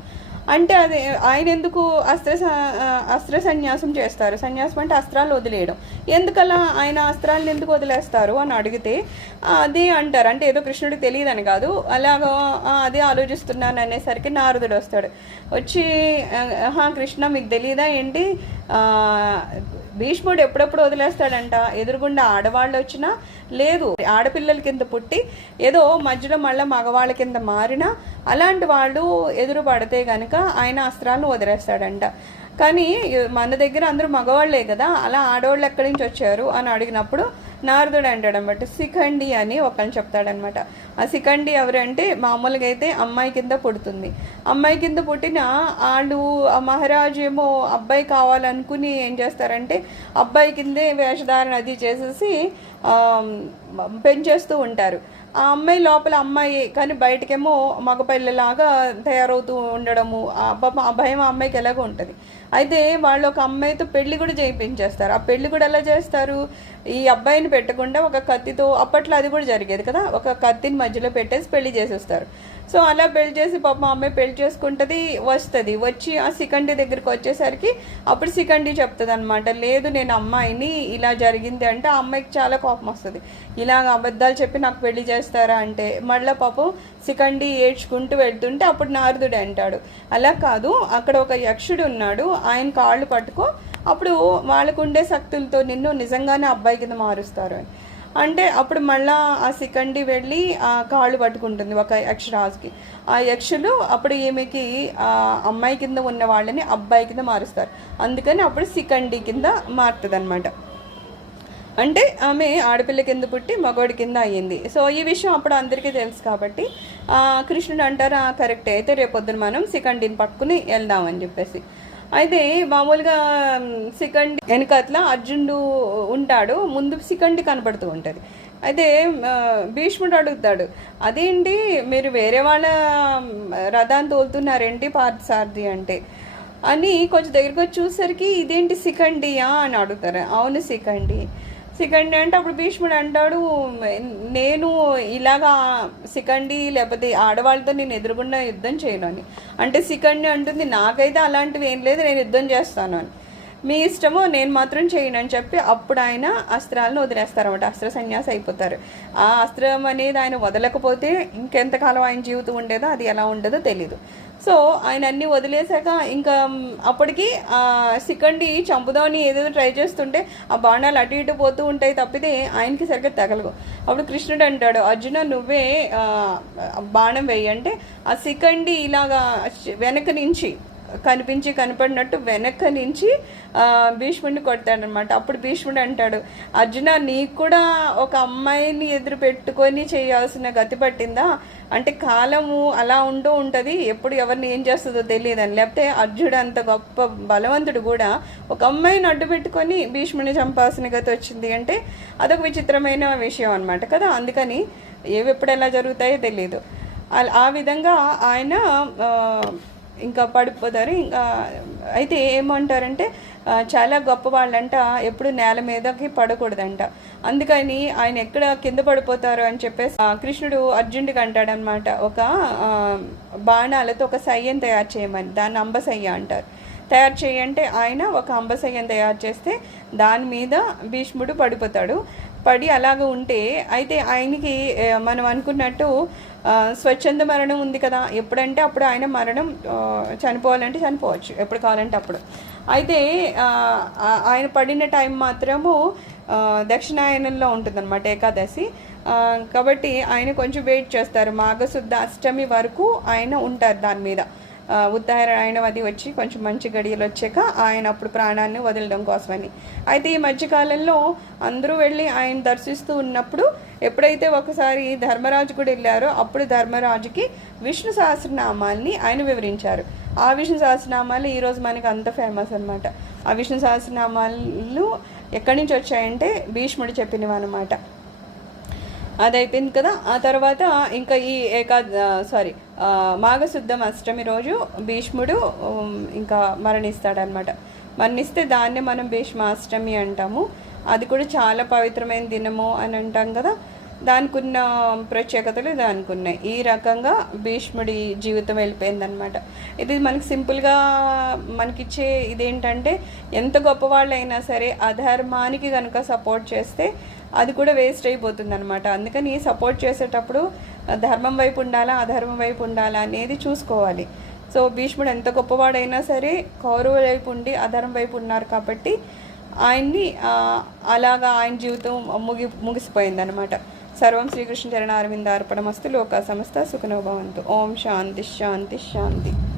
అంటే, అది ఆయన ఎందుకు అస్త్ర సన్యాసం చేస్తారు? సన్యాసం అంటే అస్త్రాలు వదిలేయడం. ఎందుకలా ఆయన అస్త్రాలను ఎందుకు వదిలేస్తారు అని అడిగితే అదే అంటారు, అంటే ఏదో కృష్ణుడికి తెలియదని కాదు, అలాగా అదే ఆలోచిస్తున్నాను అనేసరికి నారదుడు వస్తాడు. వచ్చి, కృష్ణ మీకు తెలియదా ఏంటి, భీష్ముడు ఎప్పుడెప్పుడు వదిలేస్తాడంట, ఎదురుగుండా ఆడవాళ్ళు వచ్చినా లేదు, ఆడపిల్లల కింద పుట్టి ఏదో మధ్యలో మళ్ళీ మగవాళ్ళ కింద మారినా అలాంటి వాళ్ళు ఎదురు పడితే కనుక ఆయన అస్త్రాలను వదిలేస్తాడంట. కానీ మన దగ్గర అందరూ మగవాళ్లే కదా, అలా ఆడవాళ్ళు ఎక్కడి నుంచి వచ్చారు అని అడిగినప్పుడు నారదుడు అంటాడనమాట, శిఖండి అని ఒకళ్ళని చెప్తాడనమాట. ఆ శిఖండి ఎవరంటే, మామూలుగా అయితే అమ్మాయి కింద పుడుతుంది. అమ్మాయి కింద పుట్టిన వాళ్ళు ఆ మహారాజు ఏమో అబ్బాయి కావాలనుకుని ఏం చేస్తారంటే అబ్బాయి కిందే వేషధారణ అది చేసేసి పెంచేస్తూ ఉంటారు. ఆ అమ్మాయి లోపల అమ్మాయి కానీ బయటకేమో మగపిల్లలాగా తయారవుతూ ఉండడము, ఆ భయం ఆ అమ్మాయికి ఎలాగో ఉంటుంది. అయితే వాళ్ళు ఒక అమ్మాయితో పెళ్లి కూడా చేయించేస్తారు. ఆ పెళ్లి కూడా ఎలా చేస్తారు, ఈ అబ్బాయిని పెట్టకుండా ఒక కత్తితో, అప్పట్లో అది కూడా జరిగేది కదా, ఒక కత్తిని మధ్యలో పెట్టేసి పెళ్లి చేసేస్తారు. సో అలా పెళ్లి చేసి పాపం అమ్మాయి పెళ్లి చేసుకుంటుంది, వచ్చి ఆ శిఖండి దగ్గరికి వచ్చేసరికి అప్పుడు శిఖండి చెప్తుంది అనమాట, లేదు నేను అమ్మాయిని, ఇలా జరిగింది అంటే ఆ అమ్మాయికి చాలా కోపం వస్తుంది, ఇలాగ అబద్ధాలు చెప్పి నాకు పెళ్లి చేస్తారా అంటే. మళ్ళీ పాపం శిఖండి ఏడ్చుకుంటూ వెళ్తుంటే అప్పుడు నారదుడు అంటాడు, అలా కాదు, అక్కడ ఒక యక్షుడు ఉన్నాడు, ఆయన కాళ్ళు పట్టుకో, అప్పుడు వాళ్ళకు ఉండే శక్తులతో నిన్ను నిజంగానే అబ్బాయి కింద మారుస్తారు అని అంటే. అప్పుడు మళ్ళా ఆ శిఖండి వెళ్ళి ఆ కాళ్ళు పట్టుకుంటుంది ఒక యక్షరాజుకి. ఆ యక్షులు అప్పుడు ఈమెకి ఆ అమ్మాయి కింద ఉన్న వాళ్ళని అబ్బాయి కింద మారుస్తారు. అందుకని అప్పుడు శిఖండి కింద మారుతుంది అనమాట. అంటే ఆమె ఆడపిల్ల కింద పుట్టి మగోడి కింద అయ్యింది. సో ఈ విషయం అప్పుడు అందరికీ తెలుసు కాబట్టి కృష్ణుడు అంటారు, కరెక్టే, అయితే రేపొద్దున మనం శిఖండిని పట్టుకుని వెళ్దామని చెప్పేసి. అయితే మామూలుగా శిఖండి వెనకట్ల అర్జునుడు ఉంటాడు, ముందు శిఖండి కనపడుతూ ఉంటుంది. అయితే భీష్ముడు అడుగుతాడు, అదేంటి మీరు వేరే వాళ్ళ రథాన్ని తోలుతున్నారేంటి పార్థసారథి అంటే అని. కొంచెం దగ్గరికి వచ్చి చూసేసరికి ఇదేంటి శిఖండియా అని అడుగుతారు. అవును శిఖండి అంటే అప్పుడు భీష్ముడు అంటాడు, నేను ఇలాగా శిఖండి లేకపోతే ఆడవాళ్ళతో నేను ఎదురుగుండా యుద్ధం చేయను అని అంటే. శిఖండి అంటుంది, నాకైతే అలాంటివి ఏం లేదు, నేను యుద్ధం చేస్తాను అని. మీ ఇష్టమో, నేను మాత్రం చేయను అని చెప్పి అప్పుడు ఆయన అస్త్రాలను వదిలేస్తారన్నమాట. అస్త్ర సన్యాసి అయిపోతారు. ఆ అస్త్రం అనేది ఆయన వదలకపోతే ఇంకెంతకాలం ఆయన జీవితం ఉండేదో, అది ఎలా ఉండదో తెలీదు. సో ఆయన అన్నీ వదిలేశాక ఇంకా అప్పటికి శిఖండి చంపుదామని ఏదేదో ట్రై చేస్తుంటే ఆ బాణాలు అటు ఇటు పోతూ ఉంటాయి తప్పితే ఆయనకి సరిగ్గా తగలవు. అప్పుడు కృష్ణుడు అంటాడు, అర్జున నువ్వే బాణం వేయి అంటే ఆ శిఖండి ఇలాగా వెనక నుంచి కనపడినట్టు వెనక నుంచి భీష్ముడిని కొడతాడనమాట. అప్పుడు భీష్ముడు అంటాడు, అర్జున నీకు కూడా ఒక అమ్మాయిని ఎదురు పెట్టుకొని చేయాల్సిన గతి పట్టిందా అంటే, కాలము అలా ఉంటుంది, ఎప్పుడు ఎవరిని ఏం చేస్తుందో తెలియదని. లేకపోతే అర్జునుడు అంత గొప్ప బలవంతుడు కూడా ఒక అమ్మాయిని అడ్డు పెట్టుకొని భీష్ముడిని చంపాల్సిన గతి వచ్చింది అంటే అదొక విచిత్రమైన విషయం అనమాట కదా. అందుకని ఏవి ఎప్పుడు ఎలా జరుగుతాయో తెలియదు. ఆ విధంగా ఆయన ఇంకా పడిపోతారు. ఇంకా అయితే ఏమంటారంటే చాలా గొప్ప వాళ్ళంట ఎప్పుడు నేల మీదకి పడకూడదంట. అందుకని ఆయన ఎక్కడ కింద పడిపోతారు అని చెప్పేసి కృష్ణుడు అర్జునుడికి అంటాడనమాట, ఒక బాణాలతో ఒక సయ్యం తయారు చేయమని, దాన్ని అంబసయ్య అంటారు. తయారు చేయంటే ఆయన ఒక అంబసయ్యం తయారు చేస్తే దాని మీద భీష్ముడు పడిపోతాడు. పడి అలాగ ఉంటే అయితే ఆయనకి మనం అనుకున్నట్టు స్వచ్ఛంద మరణం ఉంది కదా, ఎప్పుడంటే అప్పుడు ఆయన మరణం చనిపోవాలంటే చనిపోవచ్చు, ఎప్పుడు కావాలంటే అప్పుడు. అయితే ఆయన పడిన టైం మాత్రము దక్షిణాయనంలో ఉంటుందన్నమాట, ఏకాదశి. కాబట్టి ఆయన కొంచెం వెయిట్ చేస్తారు, మాఘశుద్ధ అష్టమి వరకు ఆయన ఉంటారు దాని మీద. ఉత్తరాయణం అది వచ్చి కొంచెం మంచి గడియలు వచ్చాక ఆయన అప్పుడు ప్రాణాన్ని వదలడం కోసమని. అయితే ఈ మధ్యకాలంలో అందరూ వెళ్ళి ఆయన దర్శిస్తూ ఉన్నప్పుడు ఎప్పుడైతే ఒకసారి ధర్మరాజు కూడా వెళ్ళారో అప్పుడు ధర్మరాజుకి విష్ణు సహస్రనామాల్ని ఆయన వివరించారు. ఆ విష్ణు సహస్రనామాలు ఈరోజు మనకి అంత ఫేమస్ అనమాట. ఆ విష్ణు సహస్రనామాలు ఎక్కడి నుంచి వచ్చాయంటే భీష్ముడు చెప్పినవి అనమాట. అది అయిపోయింది కదా. ఆ తర్వాత ఇంకా ఈ మాఘశుద్ధం అష్టమి రోజు భీష్ముడు ఇంకా మరణిస్తాడనమాట. మరణిస్తే దాన్నే మనం భీష్మాష్టమి అంటాము. అది కూడా చాలా పవిత్రమైన దినము అని అంటాం కదా. దానికి ఉన్న ప్రత్యేకతలు దానికి ఉన్నాయి. ఈ రకంగా భీష్ముడి జీవితం వెళ్ళిపోయిందనమాట. ఇది మనకి సింపుల్గా మనకిచ్చే ఇదేంటంటే, ఎంత గొప్పవాళ్ళైనా సరే అధర్మానికి కనుక సపోర్ట్ చేస్తే అది కూడా వేస్ట్ అయిపోతుంది అనమాట. అందుకని సపోర్ట్ చేసేటప్పుడు ధర్మం వైపు ఉండాలా అధర్మం వైపు ఉండాలా అనేది చూసుకోవాలి. సో భీష్ముడు ఎంత గొప్పవాడైనా సరే కౌరవుల వైపు ఉండి అధర్మం వైపు ఉన్నారు కాబట్టి ఆయన్ని అలాగా ఆయన జీవితం ముగిసిపోయిందనమాట. సర్వం శ్రీకృష్ణ చరణ అరవింద అర్పణమస్తు. లోకా సమస్త సుఖినో భవంతు. ఓం శాంతి శాంతి శాంతి.